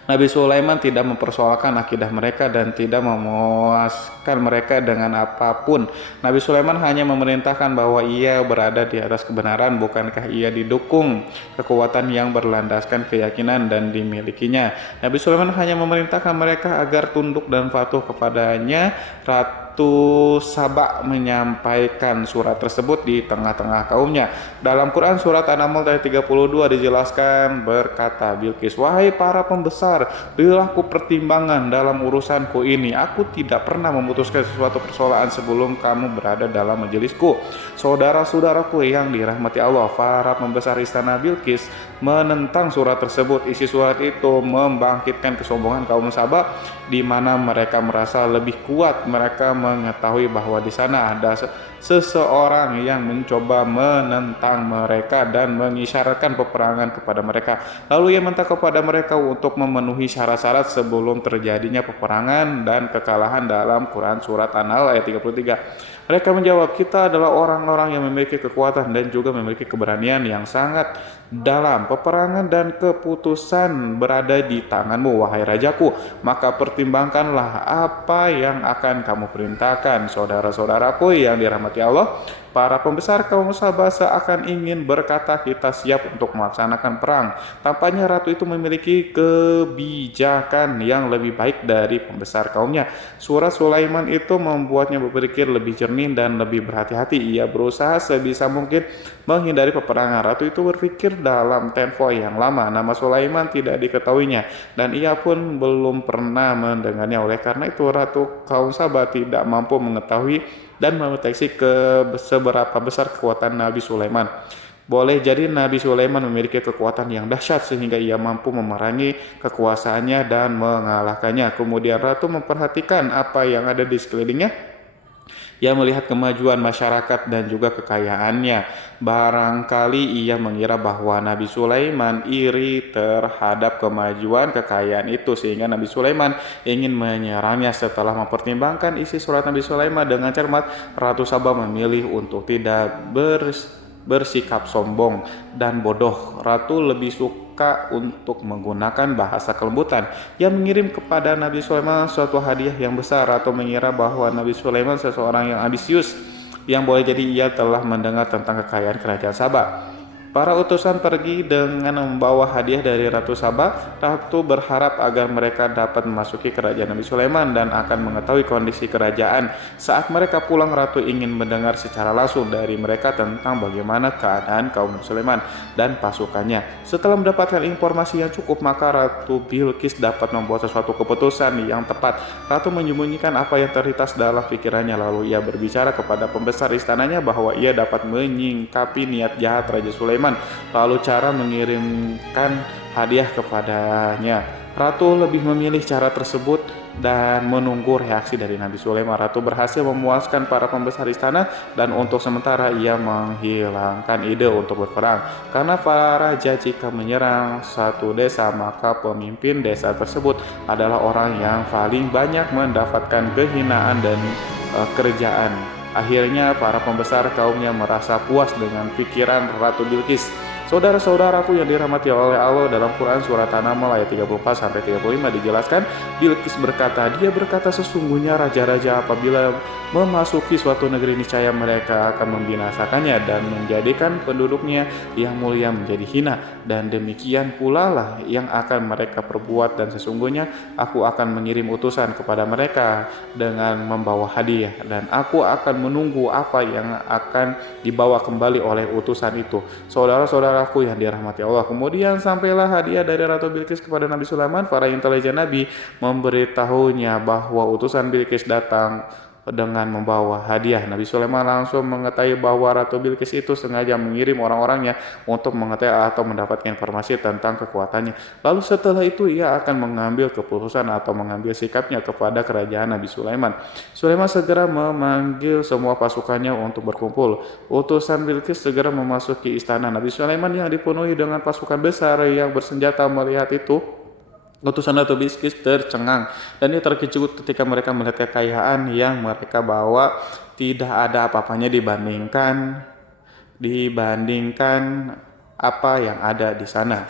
Nabi Sulaiman tidak mempersoalkan akidah mereka dan tidak memuaskan mereka dengan apapun. Nabi Sulaiman hanya memerintahkan bahwa ia berada di atas kebenaran, bukankah ia didukung kekuatan yang berlandaskan keyakinan dan dimilikinya. Nabi Sulaiman hanya memerintahkan mereka agar tunduk dan patuh kepadanya. Ratu Saba menyampaikan surat tersebut di tengah-tengah kaumnya. Dalam Quran surat An-Naml ayat 32 dijelaskan berkata, Bilqis, wahai para pembesar, berilah aku pertimbangan dalam urusanku ini. Aku tidak pernah memutuskan sesuatu persoalan sebelum kamu berada dalam majelisku. Saudara-saudaraku yang dirahmati Allah, para pembesar istana Bilqis menentang surat tersebut. Isi surat itu membangkitkan kesombongan kaum Saba, di mana mereka merasa lebih kuat. Mereka mengetahui bahwa di sana ada seseorang yang mencoba menentang mereka dan mengisyaratkan peperangan kepada mereka. Lalu ia minta kepada mereka untuk memenuhi syarat-syarat sebelum terjadinya peperangan dan kekalahan dalam Quran surat An-Nahl ayat 33. Mereka menjawab, kita adalah orang-orang yang memiliki kekuatan dan juga memiliki keberanian yang sangat dalam. Peperangan dan keputusan berada di tanganmu, wahai rajaku. Maka pertimbangkanlah apa yang akan kamu perintahkan. Saudara-saudaraku yang dirahmati Allah, para pembesar kaum Saba seakan ingin berkata kita siap untuk melaksanakan perang. Tampaknya ratu itu memiliki kebijakan yang lebih baik dari pembesar kaumnya. Surat Sulaiman itu membuatnya berpikir lebih jernih dan lebih berhati-hati. Ia berusaha sebisa mungkin menghindari peperangan. Ratu itu berpikir dalam tempo yang lama. Nama Sulaiman tidak diketahuinya dan ia pun belum pernah mendengarnya. Oleh karena itu Ratu kaum Saba tidak mampu mengetahui dan mendeteksi seberapa besar kekuatan Nabi Sulaiman. Boleh jadi Nabi Sulaiman memiliki kekuatan yang dahsyat sehingga ia mampu memerangi kekuasaannya dan mengalahkannya. Kemudian ratu memperhatikan apa yang ada di sekelilingnya. Ia melihat kemajuan masyarakat dan juga kekayaannya. Barangkali ia mengira bahwa Nabi Sulaiman iri terhadap kemajuan kekayaan itu sehingga Nabi Sulaiman ingin menyerangnya. Setelah mempertimbangkan isi surat Nabi Sulaiman dengan cermat, Ratu Saba memilih untuk tidak bersikap sombong dan bodoh. Ratu lebih suka untuk menggunakan bahasa kelembutan. Ia mengirim kepada Nabi Sulaiman suatu hadiah yang besar. Ratu mengira bahwa Nabi Sulaiman seseorang yang ambisius, yang boleh jadi ia telah mendengar tentang kekayaan kerajaan Saba. Para utusan pergi dengan membawa hadiah dari Ratu Saba. Ratu berharap agar mereka dapat memasuki kerajaan Nabi Sulaiman dan akan mengetahui kondisi kerajaan. Saat mereka pulang, Ratu ingin mendengar secara langsung dari mereka tentang bagaimana keadaan kaum Nabi Sulaiman dan pasukannya. Setelah mendapatkan informasi yang cukup, maka Ratu Bilqis dapat membuat sesuatu keputusan yang tepat. Ratu menyembunyikan apa yang terlintas dalam pikirannya, lalu ia berbicara kepada pembesar istananya bahwa ia dapat menyingkapi niat jahat Raja Sulaiman. Lalu cara mengirimkan hadiah kepadanya. Ratu lebih memilih cara tersebut dan menunggu reaksi dari Nabi Sulaiman. Ratu berhasil memuaskan para pembesar istana dan untuk sementara ia menghilangkan ide untuk berperang. Karena para raja jika menyerang satu desa, maka pemimpin desa tersebut adalah orang yang paling banyak mendapatkan kehinaan dan kerjaan. Akhirnya para pembesar kaumnya merasa puas dengan pikiran Ratu Bilqis. Saudara-saudaraku yang dirahmati oleh Allah, dalam Quran surat An-Naml ayat 34-35 dijelaskan, Bilqis berkata, dia berkata sesungguhnya raja-raja apabila memasuki suatu negeri niscaya mereka akan membinasakannya dan menjadikan penduduknya yang mulia menjadi hina, dan demikian pula lah yang akan mereka perbuat, dan sesungguhnya aku akan mengirim utusan kepada mereka dengan membawa hadiah, dan aku akan menunggu apa yang akan dibawa kembali oleh utusan itu. Saudara-saudaraku yang dirahmati Allah, kemudian sampailah hadiah dari Ratu Bilqis kepada Nabi Sulaiman. Para intelijen Nabi memberitahunya bahwa utusan Bilqis datang dengan membawa hadiah. Nabi Sulaiman langsung mengetahui bahwa Ratu Bilqis itu sengaja mengirim orang-orangnya untuk mengetahui atau mendapatkan informasi tentang kekuatannya. Lalu setelah itu ia akan mengambil keputusan atau mengambil sikapnya kepada kerajaan Nabi Sulaiman. Sulaiman segera memanggil semua pasukannya untuk berkumpul. Utusan Bilqis segera memasuki istana. Nabi Sulaiman yang dipenuhi dengan pasukan besar yang bersenjata melihat itu, utusan Ratu Bilqis tercengang dan ia terkejut ketika mereka melihat kekayaan yang mereka bawa tidak ada apa-apanya dibandingkan apa yang ada di sana.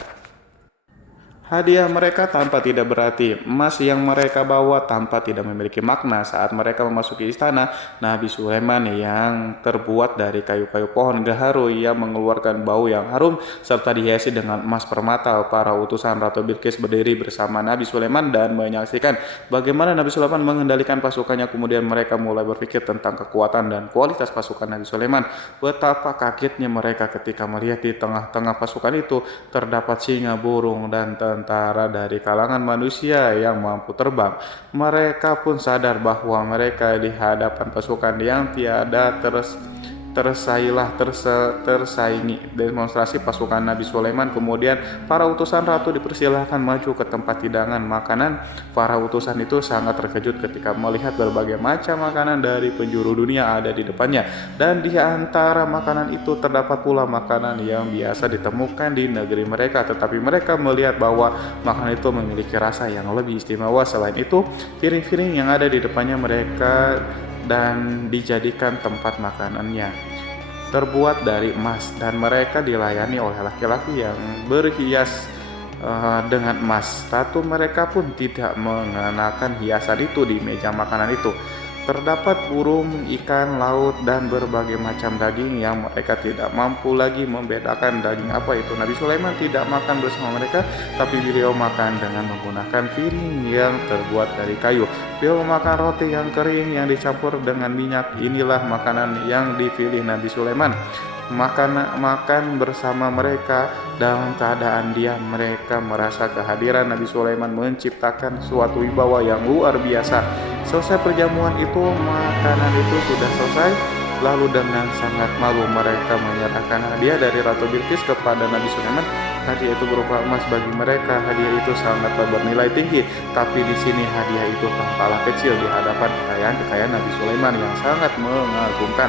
Hadiah mereka tanpa tidak berarti, emas yang mereka bawa tanpa tidak memiliki makna. Saat mereka memasuki istana Nabi Sulaiman yang terbuat dari kayu-kayu pohon gaharu, ia mengeluarkan bau yang harum serta dihiasi dengan emas permata. Para utusan Ratu Bilqis berdiri bersama Nabi Sulaiman dan menyaksikan bagaimana Nabi Sulaiman mengendalikan pasukannya. Kemudian mereka mulai berpikir tentang kekuatan dan kualitas pasukan Nabi Sulaiman. Betapa kagetnya mereka ketika melihat di tengah-tengah pasukan itu terdapat singa, burung, dan tentara dari kalangan manusia yang mampu terbang. Mereka pun sadar bahwa mereka di hadapan pasukan yang tiada tersaingi. Demonstrasi pasukan Nabi Sulaiman. Kemudian para utusan ratu dipersilahkan maju ke tempat hidangan makanan. Para utusan itu sangat terkejut ketika melihat berbagai macam makanan dari penjuru dunia ada di depannya, dan di antara makanan itu terdapat pula makanan yang biasa ditemukan di negeri mereka, tetapi mereka melihat bahwa makanan itu memiliki rasa yang lebih istimewa. Selain itu, piring-piring yang ada di depannya mereka dan dijadikan tempat makanannya terbuat dari emas, dan mereka dilayani oleh laki-laki yang berhias dengan emas. Ratu mereka pun tidak mengenakan hiasan itu di meja makanan itu. Terdapat burung, ikan laut, dan berbagai macam daging yang mereka tidak mampu lagi membedakan daging apa itu. Nabi Sulaiman tidak makan bersama mereka, tapi beliau makan dengan menggunakan piring yang terbuat dari kayu. Beliau makan roti yang kering yang dicampur dengan minyak. Inilah makanan yang dipilih Nabi Sulaiman. makan bersama mereka dalam keadaan diam. Mereka merasa kehadiran Nabi Sulaiman menciptakan suatu wibawa yang luar biasa. Selesai perjamuan itu, makanan itu sudah selesai. Lalu dengan sangat malu mereka menyerahkan hadiah dari Ratu Bilqis kepada Nabi Sulaiman. Hadiah itu berupa emas. Bagi mereka hadiah itu sangat bernilai tinggi, tapi di sini hadiah itu tampaklah kecil di hadapan kekayaan Nabi Sulaiman yang sangat mengagumkan.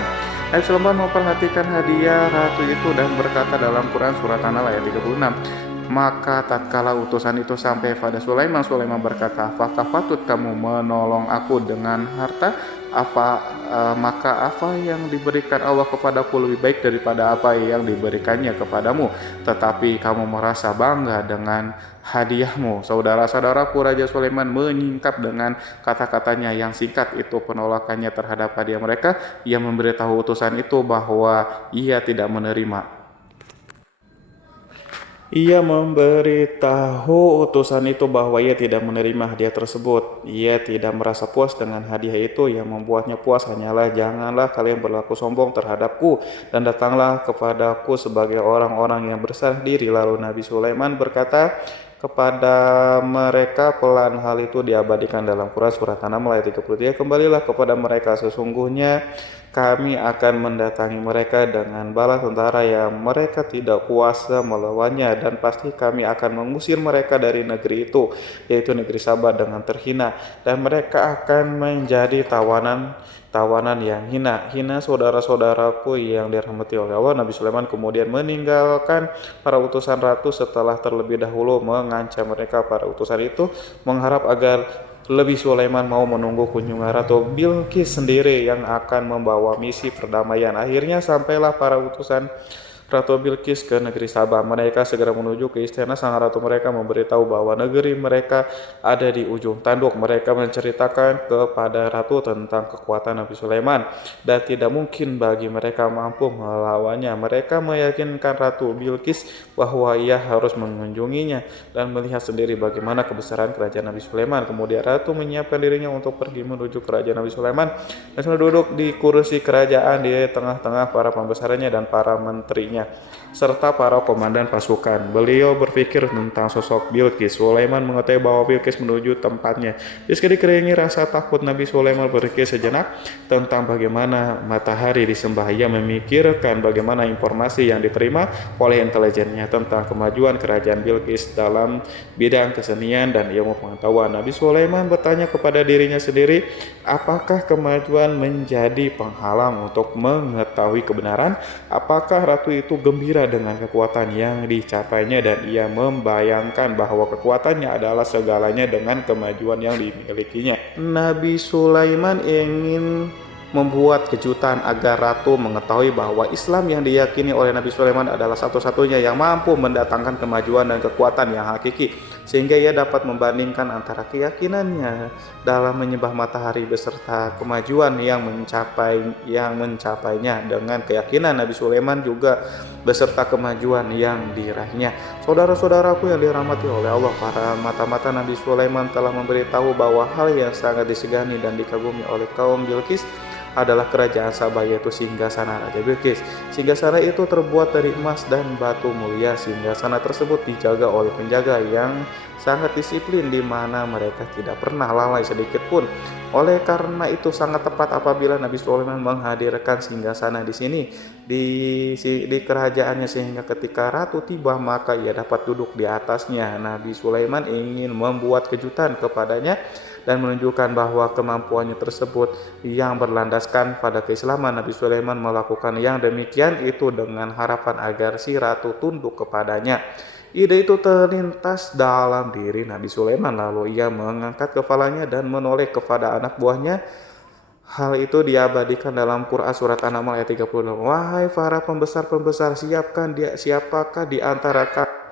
Nabi Sulaiman memperhatikan hadiah ratu itu dan berkata dalam Quran surat An-Nahl ayat 36, maka tatkala utusan itu sampai pada Sulaiman, Sulaiman berkata, apakah patut kamu menolong aku dengan harta? Maka apa yang diberikan Allah kepadaku lebih baik daripada apa yang diberikannya kepadamu, tetapi kamu merasa bangga dengan hadiahmu. Saudara-saudaraku, Raja Sulaiman menyingkap dengan kata-katanya yang singkat itu penolakannya terhadap hadiah mereka. Ia memberitahu utusan itu bahwa ia tidak menerima. Ia memberitahu utusan itu bahwa ia tidak menerima hadiah tersebut. Ia tidak merasa puas dengan hadiah itu. Yang membuatnya puas hanyalah, janganlah kalian berlaku sombong terhadapku dan datanglah kepadaku sebagai orang-orang yang berserah diri. Lalu Nabi Sulaiman berkata kepada mereka, pelan hal itu diabadikan dalam Quran surat An-Naml ayat 33, kembalilah kepada mereka, sesungguhnya kami akan mendatangi mereka dengan bala tentara yang mereka tidak kuasa melawannya, dan pasti kami akan mengusir mereka dari negeri itu, yaitu negeri Sabah, dengan terhina, dan mereka akan menjadi tawanan yang hina. Saudara-saudaraku yang dirahmati oleh Allah, Nabi Sulaiman kemudian meninggalkan para utusan ratu setelah terlebih dahulu mengancam mereka. Para utusan itu mengharap agar lebih Sulaiman mau menunggu kunjungan Ratu Bilqis sendiri yang akan membawa misi perdamaian. Akhirnya sampailah para utusan Ratu Bilqis ke negeri Sabah. Mereka segera menuju ke istana sang ratu. Mereka memberitahu bahwa negeri mereka ada di ujung tanduk. Mereka menceritakan kepada ratu tentang kekuatan Nabi Sulaiman dan tidak mungkin bagi mereka mampu melawannya. Mereka meyakinkan Ratu Bilqis bahwa ia harus mengunjunginya dan melihat sendiri bagaimana kebesaran kerajaan Nabi Sulaiman. Kemudian ratu menyiapkan dirinya untuk pergi menuju kerajaan Nabi Sulaiman dan sudah duduk di kursi kerajaan di tengah-tengah para pembesarnya dan para menterinya serta para komandan pasukan. Beliau berpikir tentang sosok Bilqis. Sulaiman mengetahui bahwa Bilqis menuju tempatnya. Meski dikelilingi rasa takut, Nabi Sulaiman berpikir sejenak tentang bagaimana matahari disembah. Ia memikirkan bagaimana informasi yang diterima oleh intelijennya tentang kemajuan kerajaan Bilqis dalam bidang kesenian dan ilmu pengetahuan. Nabi Sulaiman bertanya kepada dirinya sendiri, apakah kemajuan menjadi penghalang untuk mengetahui kebenaran? Apakah ratu itu gembira dengan kekuatan yang dicapainya, dan ia membayangkan bahwa kekuatannya adalah segalanya dengan kemajuan yang dimilikinya. Nabi Sulaiman ingin membuat kejutan agar ratu mengetahui bahwa Islam yang diyakini oleh Nabi Sulaiman adalah satu-satunya yang mampu mendatangkan kemajuan dan kekuatan yang hakiki, sehingga ia dapat membandingkan antara keyakinannya dalam menyembah matahari beserta kemajuan yang mencapainya dengan keyakinan Nabi Sulaiman juga beserta kemajuan yang diraihnya. Saudara-saudaraku yang dirahmati oleh Allah, para mata-mata Nabi Sulaiman telah memberitahu bahwa hal yang sangat disegani dan dikagumi oleh kaum Bilqis adalah kerajaan Sabah, yaitu singgasana Raja Bilqis. Singgasana itu terbuat dari emas dan batu mulia. Singgasana tersebut dijaga oleh penjaga yang sangat disiplin, di mana mereka tidak pernah lalai sedikit pun. Oleh karena itu sangat tepat apabila Nabi Sulaiman menghadirkan singgasana di sini di kerajaannya, sehingga ketika ratu tiba maka ia dapat duduk di atasnya. Nabi Sulaiman ingin membuat kejutan kepadanya dan menunjukkan bahwa kemampuannya tersebut yang berlandaskan pada keislaman. Nabi Sulaiman melakukan yang demikian itu dengan harapan agar si ratu tunduk kepadanya. Ide itu terlintas dalam diri Nabi Sulaiman, lalu ia mengangkat kepalanya dan menoleh kepada anak buahnya. Hal itu diabadikan dalam Quran surat An-Naml ayat 36. Wahai para pembesar-pembesar, siapakah di antara kalian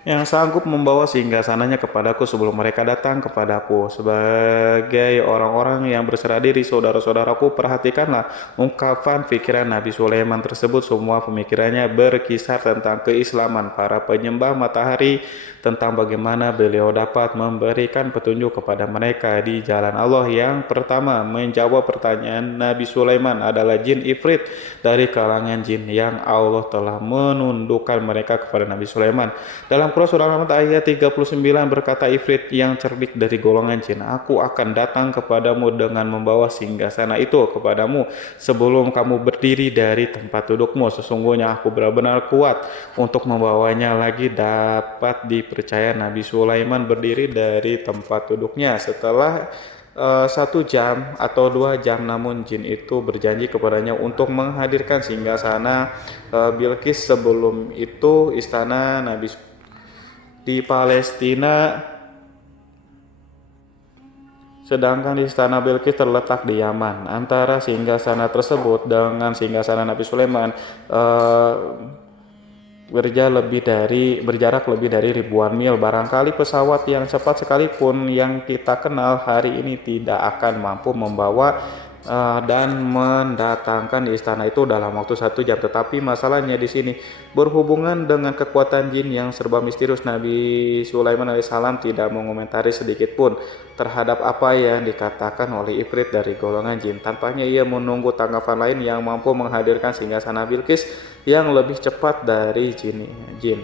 yang sanggup membawa singgasananya kepadaku sebelum mereka datang kepadaku. Sebagai orang-orang yang berserah diri, saudara-saudaraku, perhatikanlah ungkapan pikiran Nabi Sulaiman tersebut. Semua pemikirannya berkisar tentang keislaman para penyembah matahari, tentang bagaimana beliau dapat memberikan petunjuk kepada mereka di jalan Allah. Yang pertama menjawab pertanyaan Nabi Sulaiman adalah jin Ifrit dari kalangan jin yang Allah telah menundukkan mereka kepada Nabi Sulaiman. Dalam Quran surah Al-An'am ayat 39 berkata Ifrit yang cerdik dari golongan jin, aku akan datang kepadamu dengan membawa singgasana itu kepadamu sebelum kamu berdiri dari tempat dudukmu. Sesungguhnya aku benar-benar kuat untuk membawanya lagi. Dapat dipercaya Nabi Sulaiman berdiri dari tempat duduknya setelah 1 jam atau 2 jam, namun jin itu berjanji kepadanya untuk menghadirkan singgasana Bilqis. Sebelum itu istana Nabi di Palestina, sedangkan istana Bilqis terletak di Yaman. Antara singgasana tersebut dengan singgasana Nabi Sulaiman berjarak lebih dari ribuan mil. Barangkali pesawat yang cepat sekalipun yang kita kenal hari ini tidak akan mampu membawa dan mendatangkan di istana itu dalam waktu 1 jam. Tetapi masalahnya di sini berhubungan dengan kekuatan jin yang serba misterius. Nabi Sulaiman alaihissalam tidak mengomentari sedikit pun terhadap apa yang dikatakan oleh Ifrit dari golongan jin. Tampaknya ia menunggu tanggapan lain yang mampu menghadirkan singgasana Bilqis yang lebih cepat dari jin.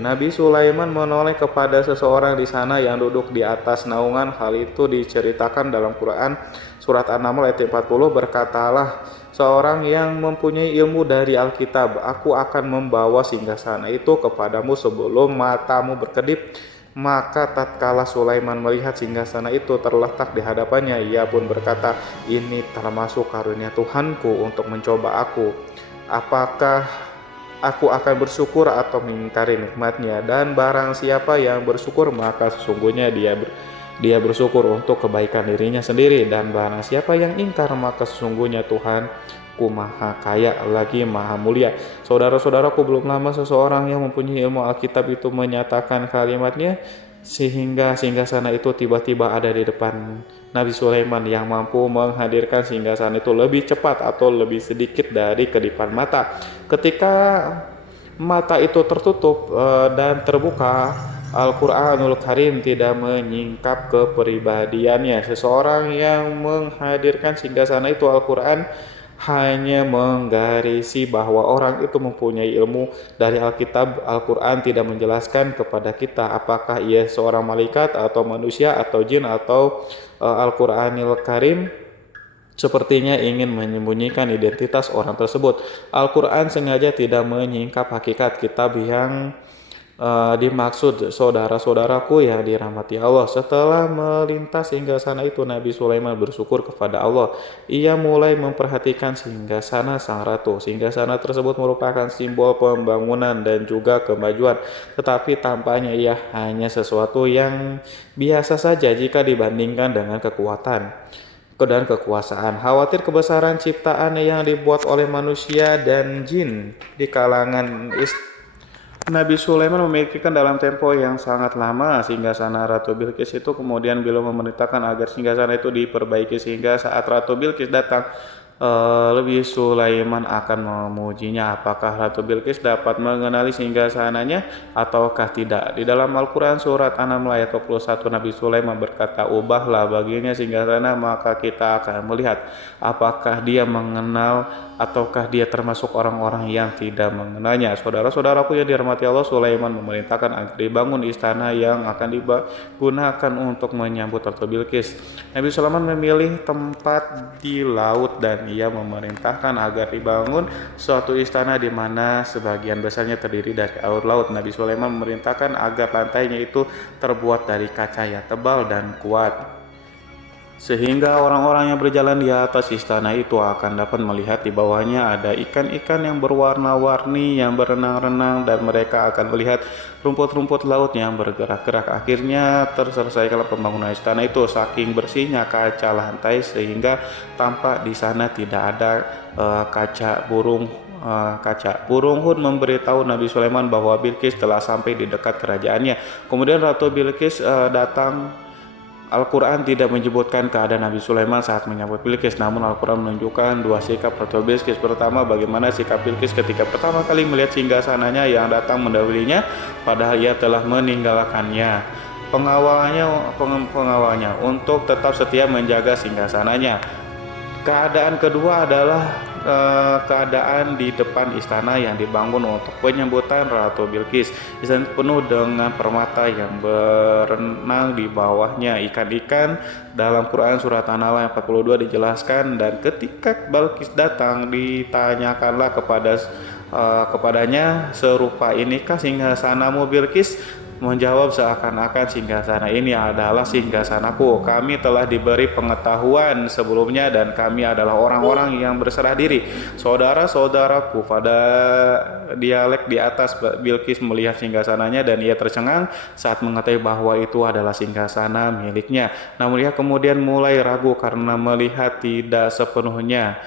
Nabi Sulaiman menoleh kepada seseorang di sana yang duduk di atas naungan. Hal itu diceritakan dalam Quran surat An-Naml ayat 40. Berkatalah seorang yang mempunyai ilmu dari Alkitab, aku akan membawa singgasana itu kepadamu sebelum matamu berkedip. Maka tatkala Sulaiman melihat singgasana itu terletak di hadapannya, ia pun berkata, ini termasuk karunia Tuhanku untuk mencoba aku. Apakah aku akan bersyukur atau mengingkari nikmatnya? Dan barang siapa yang bersyukur, maka sesungguhnya dia bersyukur untuk kebaikan dirinya sendiri. Dan barang siapa yang ingkar, maka sesungguhnya Tuhanku maha kaya lagi maha mulia. Saudara-saudaraku, belum lama seseorang yang mempunyai ilmu Alkitab itu menyatakan kalimatnya, sehingga singgasana itu tiba-tiba ada di depan Nabi Sulaiman yang mampu menghadirkan singgasana itu lebih cepat atau lebih sedikit dari kedipan mata. Ketika mata itu tertutup dan terbuka, Al-Quranul Karim tidak menyingkap kepribadiannya. Seseorang yang menghadirkan singgasana itu, Al-Quran hanya menggarisi bahwa orang itu mempunyai ilmu dari Alkitab. Al-Quran tidak menjelaskan kepada kita apakah ia seorang malaikat atau manusia atau jin atau Al-Quranul Karim sepertinya ingin menyembunyikan identitas orang tersebut. Al-Quran sengaja tidak menyingkap hakikat kitab yang dimaksud. Saudara-saudaraku yang dirahmati Allah, setelah melintas singgasana itu, Nabi Sulaiman bersyukur kepada Allah. Ia mulai memperhatikan singgasana sang ratu. Singgasana tersebut merupakan simbol pembangunan dan juga kemajuan, tetapi tampaknya ia hanya sesuatu yang biasa saja jika dibandingkan dengan kekuatan dan kekuasaan. Khawatir kebesaran ciptaan yang dibuat oleh manusia dan jin di kalangan Nabi Sulaiman memikirkan dalam tempo yang sangat lama singgasana Ratu Bilqis itu. Kemudian beliau memerintahkan agar singgasana itu diperbaiki sehingga saat Ratu Bilqis datang, lebih Sulaiman akan memujinya. Apakah Ratu Bilqis dapat mengenali singgasananya ataukah tidak? Di dalam Al-Quran surat An-Naml ayat 21 Nabi Sulaiman berkata, ubahlah baginya singgasana maka kita akan melihat apakah dia mengenal ataukah dia termasuk orang-orang yang tidak mengenalnya. Saudara-saudaraku yang dirahmati Allah, Sulaiman memerintahkan agar dibangun istana yang akan digunakan untuk menyambut Ratu Bilqis. Nabi Sulaiman memilih tempat di laut dan ia memerintahkan agar dibangun suatu istana di mana sebagian besarnya terdiri dari air laut. Nabi Sulaiman memerintahkan agar lantainya itu terbuat dari kaca yang tebal dan kuat, sehingga orang-orang yang berjalan di atas istana itu akan dapat melihat di bawahnya ada ikan-ikan yang berwarna-warni yang berenang-renang, dan mereka akan melihat rumput-rumput laut yang bergerak-gerak. Akhirnya terselesaikan pembangunan istana itu. Saking bersihnya kaca lantai sehingga tampak di sana tidak ada kaca burung kaca. Burung Hud memberitahu Nabi Sulaiman bahwa Bilqis telah sampai di dekat kerajaannya. Kemudian Ratu Bilqis datang. Al-Quran tidak menyebutkan keadaan Nabi Sulaiman saat menyambut Bilqis, namun Al-Quran menunjukkan dua sikap Ratu Bilqis. Pertama, bagaimana sikap Bilqis ketika pertama kali melihat singgasananya yang datang mendahulunya, padahal ia telah meninggalkannya. Pengawalnya untuk tetap setia menjaga singgasananya. Keadaan kedua adalah keadaan di depan istana yang dibangun untuk penyambutan Ratu Bilqis. Istana penuh dengan permata yang berenang di bawahnya, ikan-ikan. Dalam Quran surat An-Nahl ayat 42 dijelaskan, dan ketika Bilqis datang ditanyakanlah kepadanya, serupa inikah singgasanamu Bilqis? Menjawab seakan-akan singgasana ini adalah singgasanaku. Kami telah diberi pengetahuan sebelumnya dan kami adalah orang-orang yang berserah diri. Saudara-saudaraku pada dialek di atas. Bilqis melihat singgasananya dan ia tercengang saat mengetahui bahwa itu adalah singgasana miliknya. Namun ia kemudian mulai ragu karena melihat tidak sepenuhnya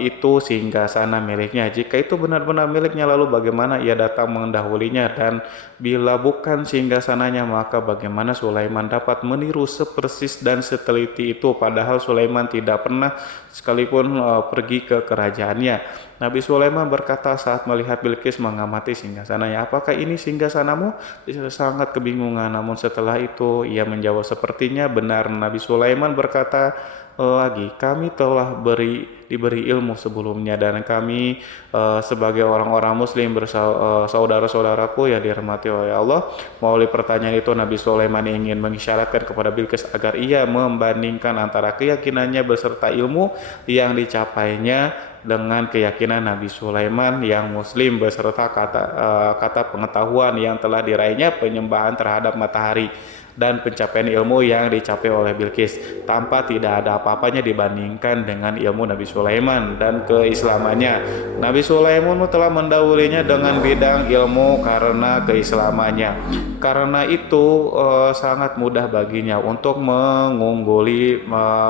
itu singgasana miliknya. Jika itu benar-benar miliknya, lalu bagaimana ia datang mendahulinya? Dan bila bukan singgasananya, maka bagaimana Sulaiman dapat meniru sepersis dan seteliti itu, padahal Sulaiman tidak pernah sekalipun pergi ke kerajaannya. Nabi Sulaiman berkata saat melihat Bilqis mengamati singgasananya, "Apakah ini singgasanamu?" Dia sangat kebingungan, namun setelah itu ia menjawab, "Sepertinya benar." Nabi Sulaiman berkata lagi, "Kami telah diberi ilmu sebelumnya dan kami sebagai orang-orang muslim saudara-saudaraku yang dirahmati oleh Allah." Melalui pertanyaan itu Nabi Sulaiman ingin mengisyaratkan kepada Bilqis agar ia membandingkan antara keyakinannya beserta ilmu yang dicapainya dengan keyakinan Nabi Sulaiman yang muslim beserta kata pengetahuan yang telah diraihnya, penyembahan terhadap matahari dan pencapaian ilmu yang dicapai oleh Bilqis, tanpa tidak ada apa-apanya dibandingkan dengan ilmu Nabi Sulaiman dan keislamannya. Nabi Sulaiman telah mendahulunya dengan bidang ilmu karena keislamannya. Karena itu sangat mudah baginya untuk mengungguli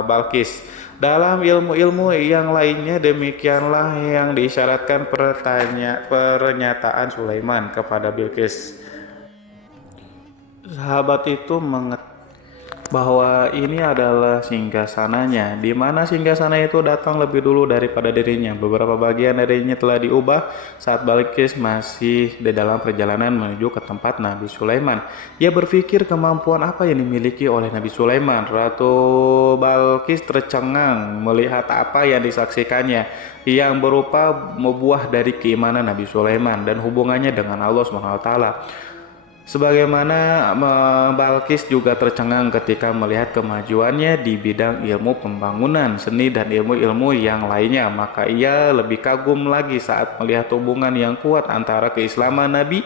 Bilqis. Dalam ilmu-ilmu yang lainnya, demikianlah yang diisyaratkan pernyataan Sulaiman kepada Bilqis. Sahabat itu bahwa ini adalah singgasananya, di mana singgasana itu datang lebih dulu daripada dirinya. Beberapa bagian darinya telah diubah saat Bilqis masih di dalam perjalanan menuju ke tempat Nabi Sulaiman. Ia berpikir kemampuan apa yang dimiliki oleh Nabi Sulaiman. Ratu Bilqis tercengang melihat apa yang disaksikannya, yang berupa buah dari keimanan Nabi Sulaiman dan hubungannya dengan Allah SWT. Sebagaimana Bilqis juga tercengang ketika melihat kemajuannya di bidang ilmu pembangunan, seni, dan ilmu-ilmu yang lainnya. Maka ia lebih kagum lagi saat melihat hubungan yang kuat antara keislaman Nabi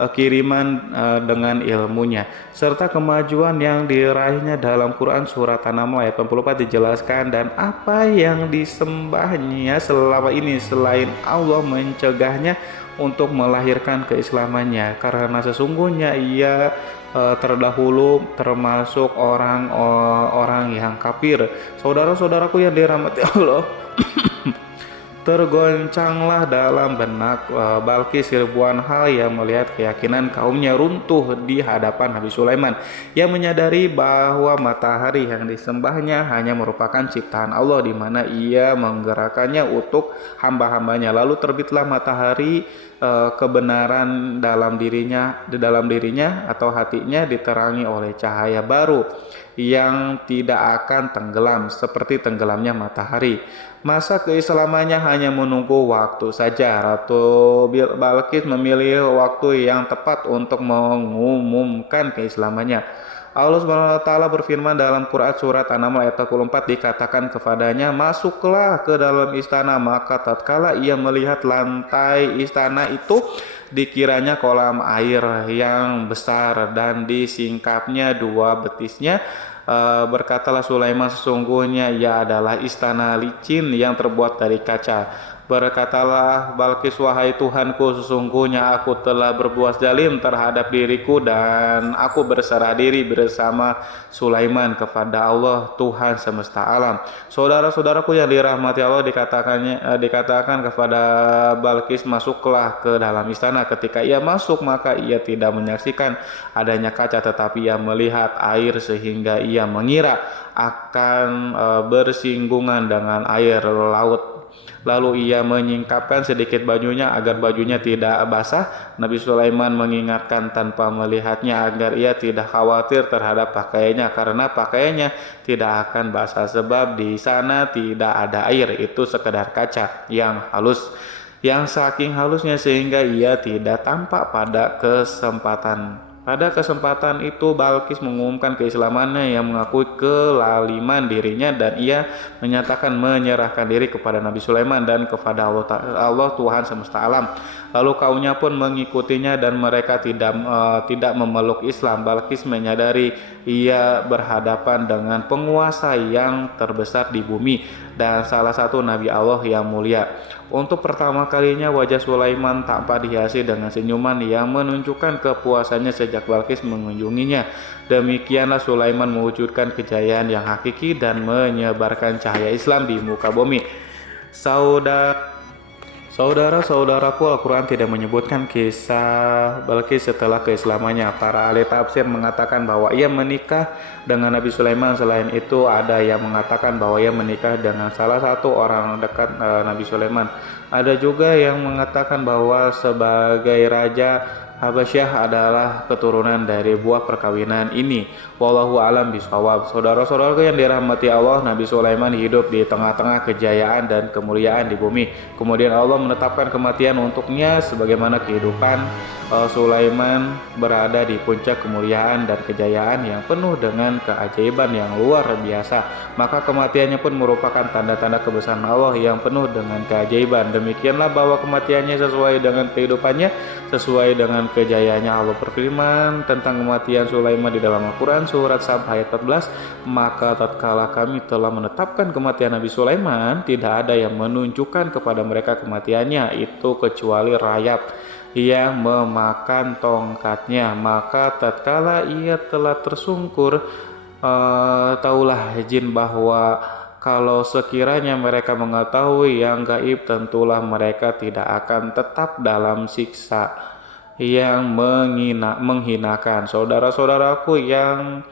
kiriman dengan ilmunya, serta kemajuan yang diraihnya. Dalam Quran surat An-Nahl ayat 84 dijelaskan, dan apa yang disembahnya selama ini selain Allah mencegahnya untuk melahirkan keislamannya, karena sesungguhnya ia terdahulu termasuk orang-orang yang kafir. Saudara-saudaraku yang dirahmati Allah, tergoncanglah dalam benak Bilqis ribuan hal yang melihat keyakinan kaumnya runtuh di hadapan Nabi Sulaiman, yang menyadari bahwa matahari yang disembahnya hanya merupakan ciptaan Allah, di mana ia menggerakkannya untuk hamba-hambanya. Lalu terbitlah matahari, kebenaran di dalam dirinya atau hatinya diterangi oleh cahaya baru yang tidak akan tenggelam seperti tenggelamnya matahari. Masa keislamannya hanya menunggu waktu saja. Ratu Bilqis memilih waktu yang tepat untuk mengumumkan keislamannya. Allah SWT berfirman dalam Quran surat An-Nahl ayat 44, dikatakan kepadanya, "Masuklah ke dalam istana." Maka tatkala ia melihat lantai istana itu, dikiranya kolam air yang besar dan disingkapnya dua betisnya. Berkatalah Sulaiman, "Sesungguhnya ia adalah istana licin yang terbuat dari kaca." Berkatalah Balkis, wahai Tuhanku, sesungguhnya aku telah berbuat zalim terhadap diriku dan aku berserah diri bersama Sulaiman kepada Allah Tuhan semesta alam. Saudara-saudaraku yang dirahmati Allah, dikatakan kepada Balkis, masuklah ke dalam istana. Ketika ia masuk, maka ia tidak menyaksikan adanya kaca, tetapi ia melihat air sehingga ia mengira akan bersinggungan dengan air laut. Lalu ia menyingkapkan sedikit bajunya agar bajunya tidak basah. Nabi Sulaiman mengingatkan tanpa melihatnya agar ia tidak khawatir terhadap pakaiannya, karena pakaiannya tidak akan basah sebab di sana tidak ada air, itu sekedar kaca yang halus, yang saking halusnya sehingga ia tidak tampak. Pada kesempatan itu Balkis mengumumkan keislamannya yang mengakui kelaliman dirinya, dan ia menyatakan menyerahkan diri kepada Nabi Sulaiman dan kepada Allah Tuhan semesta alam. Lalu kaumnya pun mengikutinya dan mereka tidak memeluk Islam. Balkis menyadari ia berhadapan dengan penguasa yang terbesar di bumi dan salah satu Nabi Allah yang mulia. Untuk pertama kalinya wajah Sulaiman tampak dihiasi dengan senyuman yang menunjukkan kepuasannya sejak Balkis mengunjunginya. Demikianlah Sulaiman mewujudkan kejayaan yang hakiki dan menyebarkan cahaya Islam di muka bumi. Saudara-saudaraku, Al-Quran tidak menyebutkan kisah Balkis setelah keislamannya. Para ahli tafsir mengatakan bahwa ia menikah dengan Nabi Sulaiman. Selain itu, ada yang mengatakan bahwa ia menikah dengan salah satu orang dekat Nabi Sulaiman. Ada juga yang mengatakan bahwa sebagai raja Habasyah adalah keturunan dari buah perkawinan ini. Wallahu alam bishawab. Saudara-saudaraku yang dirahmati Allah, Nabi Sulaiman hidup di tengah-tengah kejayaan dan kemuliaan di bumi. Kemudian Allah menetapkan kematian untuknya, sebagaimana kehidupan Sulaiman berada di puncak kemuliaan dan kejayaan yang penuh dengan keajaiban yang luar biasa. Maka kematiannya pun merupakan tanda-tanda kebesaran Allah yang penuh dengan keajaiban. Demikianlah bahwa kematiannya sesuai dengan kehidupannya, sesuai dengan kejayaannya. Allah berfirman tentang kematian Sulaiman di dalam Al-Quran surat Sab ayat 14, maka tatkala kami telah menetapkan kematian Nabi Sulaiman, tidak ada yang menunjukkan kepada mereka kematiannya itu kecuali rayap yang memakan tongkatnya. Maka tatkala ia telah tersungkur, taulah jin bahwa kalau sekiranya mereka mengetahui yang gaib, tentulah mereka tidak akan tetap dalam siksa yang menghinakan. Saudara-saudaraku yang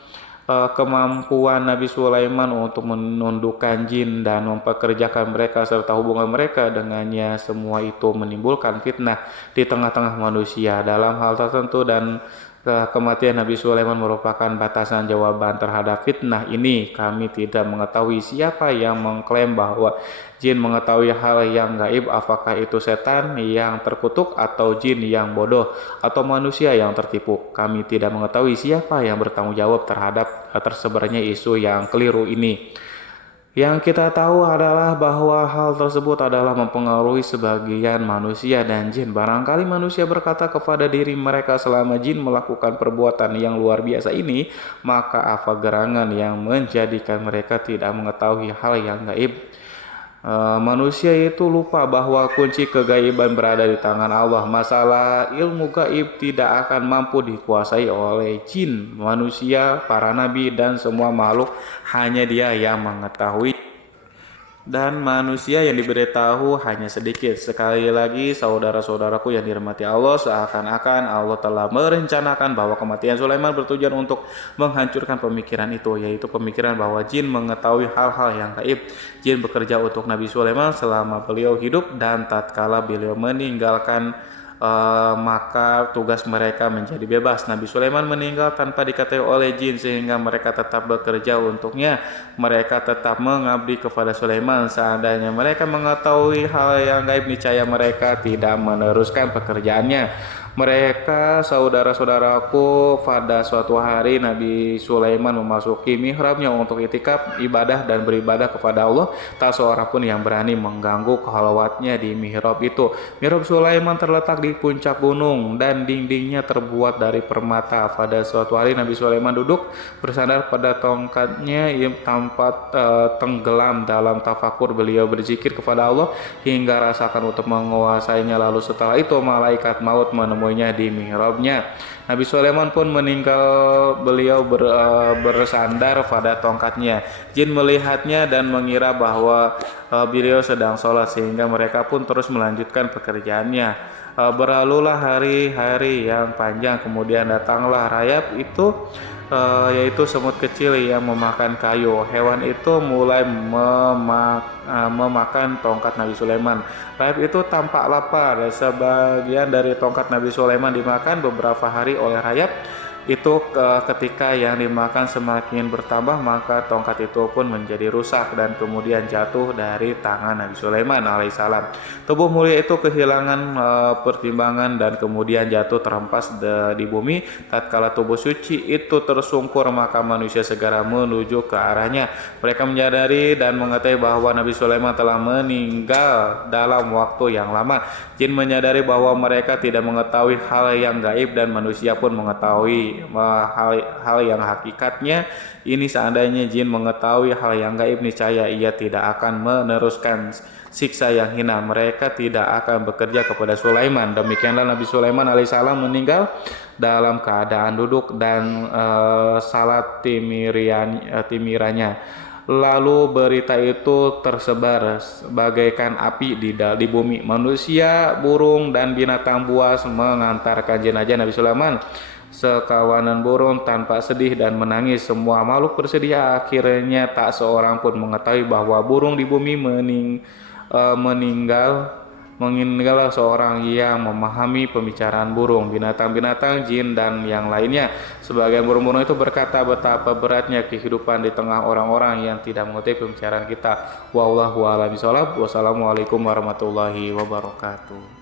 kemampuan Nabi Sulaiman untuk menundukkan jin dan mempekerjakan mereka serta hubungan mereka dengannya, semua itu menimbulkan fitnah di tengah-tengah manusia dalam hal tertentu, dan kematian Nabi Sulaiman merupakan batasan jawaban terhadap fitnah ini. Kami tidak mengetahui siapa yang mengklaim bahwa jin mengetahui hal yang gaib, apakah itu setan yang terkutuk atau jin yang bodoh atau manusia yang tertipu. Kami tidak mengetahui siapa yang bertanggung jawab terhadap tersebarnya isu yang keliru ini. Yang kita tahu adalah bahwa hal tersebut adalah mempengaruhi sebagian manusia dan jin. Barangkali manusia berkata kepada diri mereka, selama jin melakukan perbuatan yang luar biasa ini, maka apa gerangan yang menjadikan mereka tidak mengetahui hal yang gaib? Manusia itu lupa bahwa kunci kegaiban berada di tangan Allah. Masalah ilmu gaib tidak akan mampu dikuasai oleh jin, manusia, para nabi, dan semua makhluk. Hanya Dia yang mengetahui, dan manusia yang diberitahu hanya sedikit. Sekali lagi, saudara-saudaraku yang dirahmati Allah, seakan-akan Allah telah merencanakan bahwa kematian Sulaiman bertujuan untuk menghancurkan pemikiran itu, yaitu pemikiran bahwa jin mengetahui hal-hal yang gaib. Jin bekerja untuk Nabi Sulaiman selama beliau hidup, dan tatkala beliau meninggalkan maka tugas mereka menjadi bebas. Nabi Sulaiman meninggal tanpa diketahui oleh jin, sehingga mereka tetap bekerja untuknya. Mereka tetap mengabdi kepada Sulaiman. Seandainya mereka mengetahui hal yang gaib, niscaya mereka tidak meneruskan pekerjaannya. Mereka saudara-saudaraku, pada suatu hari Nabi Sulaiman memasuki mihrabnya untuk itikaf, ibadah dan beribadah kepada Allah. Tak seorang pun yang berani mengganggu khalwatnya di mihrab itu. Mihrab Sulaiman terletak di puncak gunung dan dindingnya terbuat dari permata. Pada suatu hari Nabi Sulaiman duduk bersandar pada tongkatnya yang tampak tenggelam dalam tafakur. Beliau berzikir kepada Allah hingga rasakan untuk menguasainya. Lalu setelah itu malaikat maut menemuinya di mihrabnya. Nabi Sulaiman pun meninggal, beliau bersandar pada tongkatnya. Jin melihatnya dan mengira bahwa beliau sedang sholat, sehingga mereka pun terus melanjutkan pekerjaannya. Berlalulah hari-hari yang panjang, kemudian datanglah rayap itu, yaitu semut kecil yang memakan kayu. Hewan itu mulai memakan tongkat Nabi Sulaiman. Rayap itu tampak lapar. Sebagian dari tongkat Nabi Sulaiman dimakan beberapa hari oleh rayap itu. Ketika yang dimakan semakin bertambah, maka tongkat itu pun menjadi rusak dan kemudian jatuh dari tangan Nabi Sulaiman alaihissalam. Tubuh mulia itu kehilangan pertimbangan dan kemudian jatuh terhempas di bumi. Tatkala tubuh suci itu tersungkur, maka manusia segera menuju ke arahnya. Mereka menyadari dan mengetahui bahwa Nabi Sulaiman telah meninggal dalam waktu yang lama. Jin menyadari bahwa mereka tidak mengetahui hal yang gaib dan manusia pun mengetahui hal yang hakikatnya. Ini seandainya jin mengetahui hal yang gaib, niscaya ia tidak akan meneruskan siksa yang hina. Mereka tidak akan bekerja kepada Sulaiman. Demikianlah Nabi Sulaiman alaihissalam meninggal dalam keadaan duduk dan salat timiranya. Lalu berita itu tersebar bagaikan api di bumi. Manusia, burung, dan binatang buas mengantarkan jenazah Nabi Sulaiman. Sekawanan burung tanpa sedih dan menangis. Semua makhluk bersedih. Akhirnya tak seorang pun mengetahui bahwa burung di bumi meninggal seorang yang memahami pembicaraan burung, binatang-binatang, jin, dan yang lainnya. Sebagian burung-burung itu berkata betapa beratnya kehidupan di tengah orang-orang yang tidak mengetahui pembicaraan kita. Wallahu a'lam bishawab. Wassalamualaikum warahmatullahi wabarakatuh.